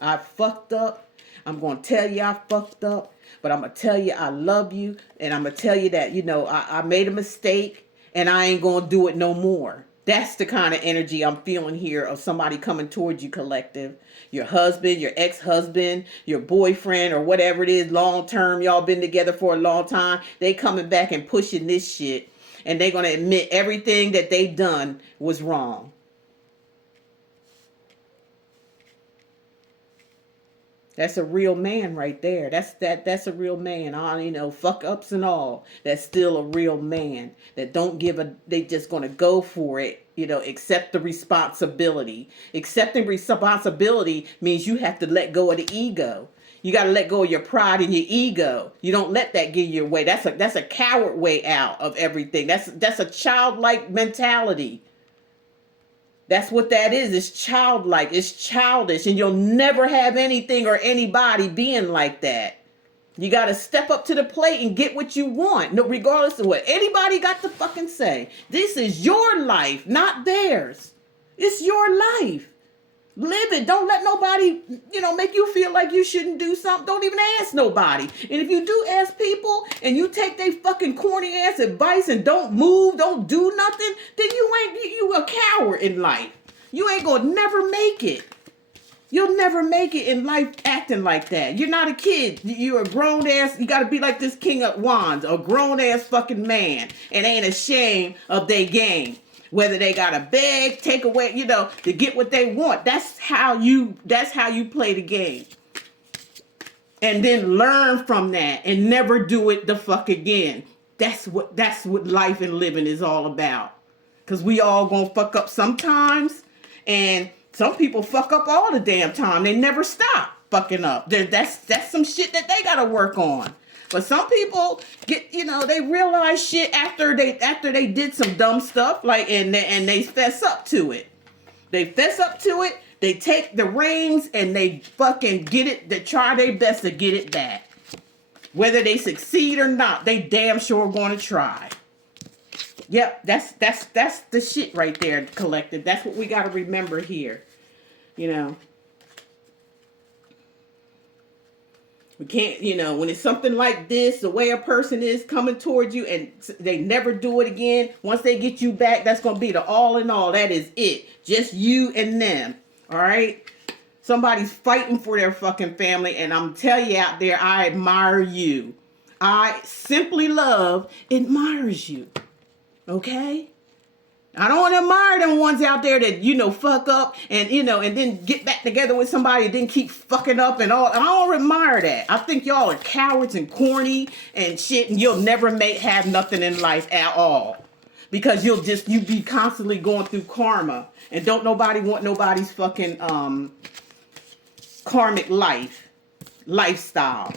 I fucked up. I'm going to tell you I fucked up. But I'm going to tell you I love you. And I'm going to tell you that, you know, I made a mistake. And I ain't going to do it no more. That's the kind of energy I'm feeling here of somebody coming towards you, collective. Your husband, your ex-husband, your boyfriend, or whatever it is, long term, y'all been together for a long time. They coming back and pushing this shit. And they going to admit everything that they done was wrong. That's a real man right there. That's a real man. You know, fuck ups and all. That's still a real man. That don't give a, they just gonna go for it. You know, accept the responsibility. Accepting responsibility means you have to let go of the ego. You got to let go of your pride and your ego. You don't let that get your way. That's a coward way out of everything. That's a childlike mentality. That's what that is. It's childlike. It's childish. And you'll never have anything or anybody being like that. You got to step up to the plate and get what you want. No, regardless of what anybody got to fucking say. This is your life, not theirs. It's your life. Live it. Don't let nobody, you know, make you feel like you shouldn't do something. Don't even ask nobody. And if you do ask people and you take their fucking corny ass advice and don't move, don't do nothing, then you a coward in life. You ain't gonna never make it. You'll never make it in life acting like that. You're not a kid. You're a grown ass. You gotta be like this King of Wands, a grown ass fucking man, and ain't ashamed of their game. Whether they got a beg, take away, you know, to get what they want. That's how you play the game. And then learn from that and never do it the fuck again. That's what life and living is all about. Cause we all gonna fuck up sometimes, and some people fuck up all the damn time. They never stop fucking up. That's some shit that they gotta work on. But some people get, you know, they realize shit after they did some dumb stuff, like, and they fess up to it. They fess up to it. They take the reins and they fucking get it. They try their best to get it back. Whether they succeed or not, they damn sure going to try. Yep, that's the shit right there, collective. That's what we got to remember here. You know. We can't, you know, when it's something like this, the way a person is coming towards you and they never do it again, once they get you back, that's going to be the all in all. That is it. Just you and them. All right? Somebody's fighting for their fucking family, and I'm telling you out there, I admire you. I simply love admires you. Okay? I don't want to admire them ones out there that, you know, fuck up and, you know, and then get back together with somebody and then keep fucking up and all. I don't admire that. I think y'all are cowards and corny and shit, and you'll never have nothing in life at all. Because you be constantly going through karma, and don't nobody want nobody's fucking karmic lifestyle.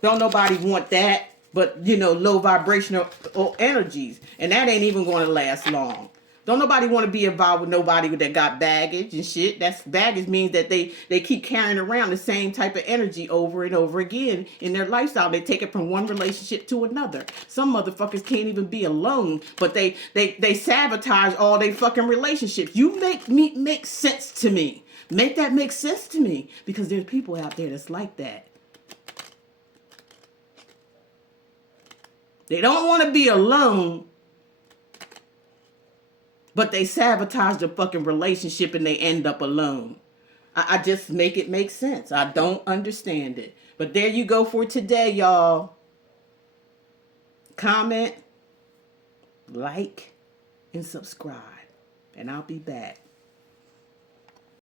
Don't nobody want that, but, you know, low vibrational energies, and that ain't even going to last long. Don't nobody want to be involved with nobody that got baggage and shit. That's baggage means that they keep carrying around the same type of energy over and over again in their lifestyle. They take it from one relationship to another. Some motherfuckers can't even be alone, but they sabotage all their fucking relationships. You make sense to me. Make that make sense to me, because there's people out there that's like that. They don't want to be alone, but they sabotage the fucking relationship and they end up alone. I just make it make sense. I don't understand it. But there you go for today, y'all. Comment, like, and subscribe. And I'll be back.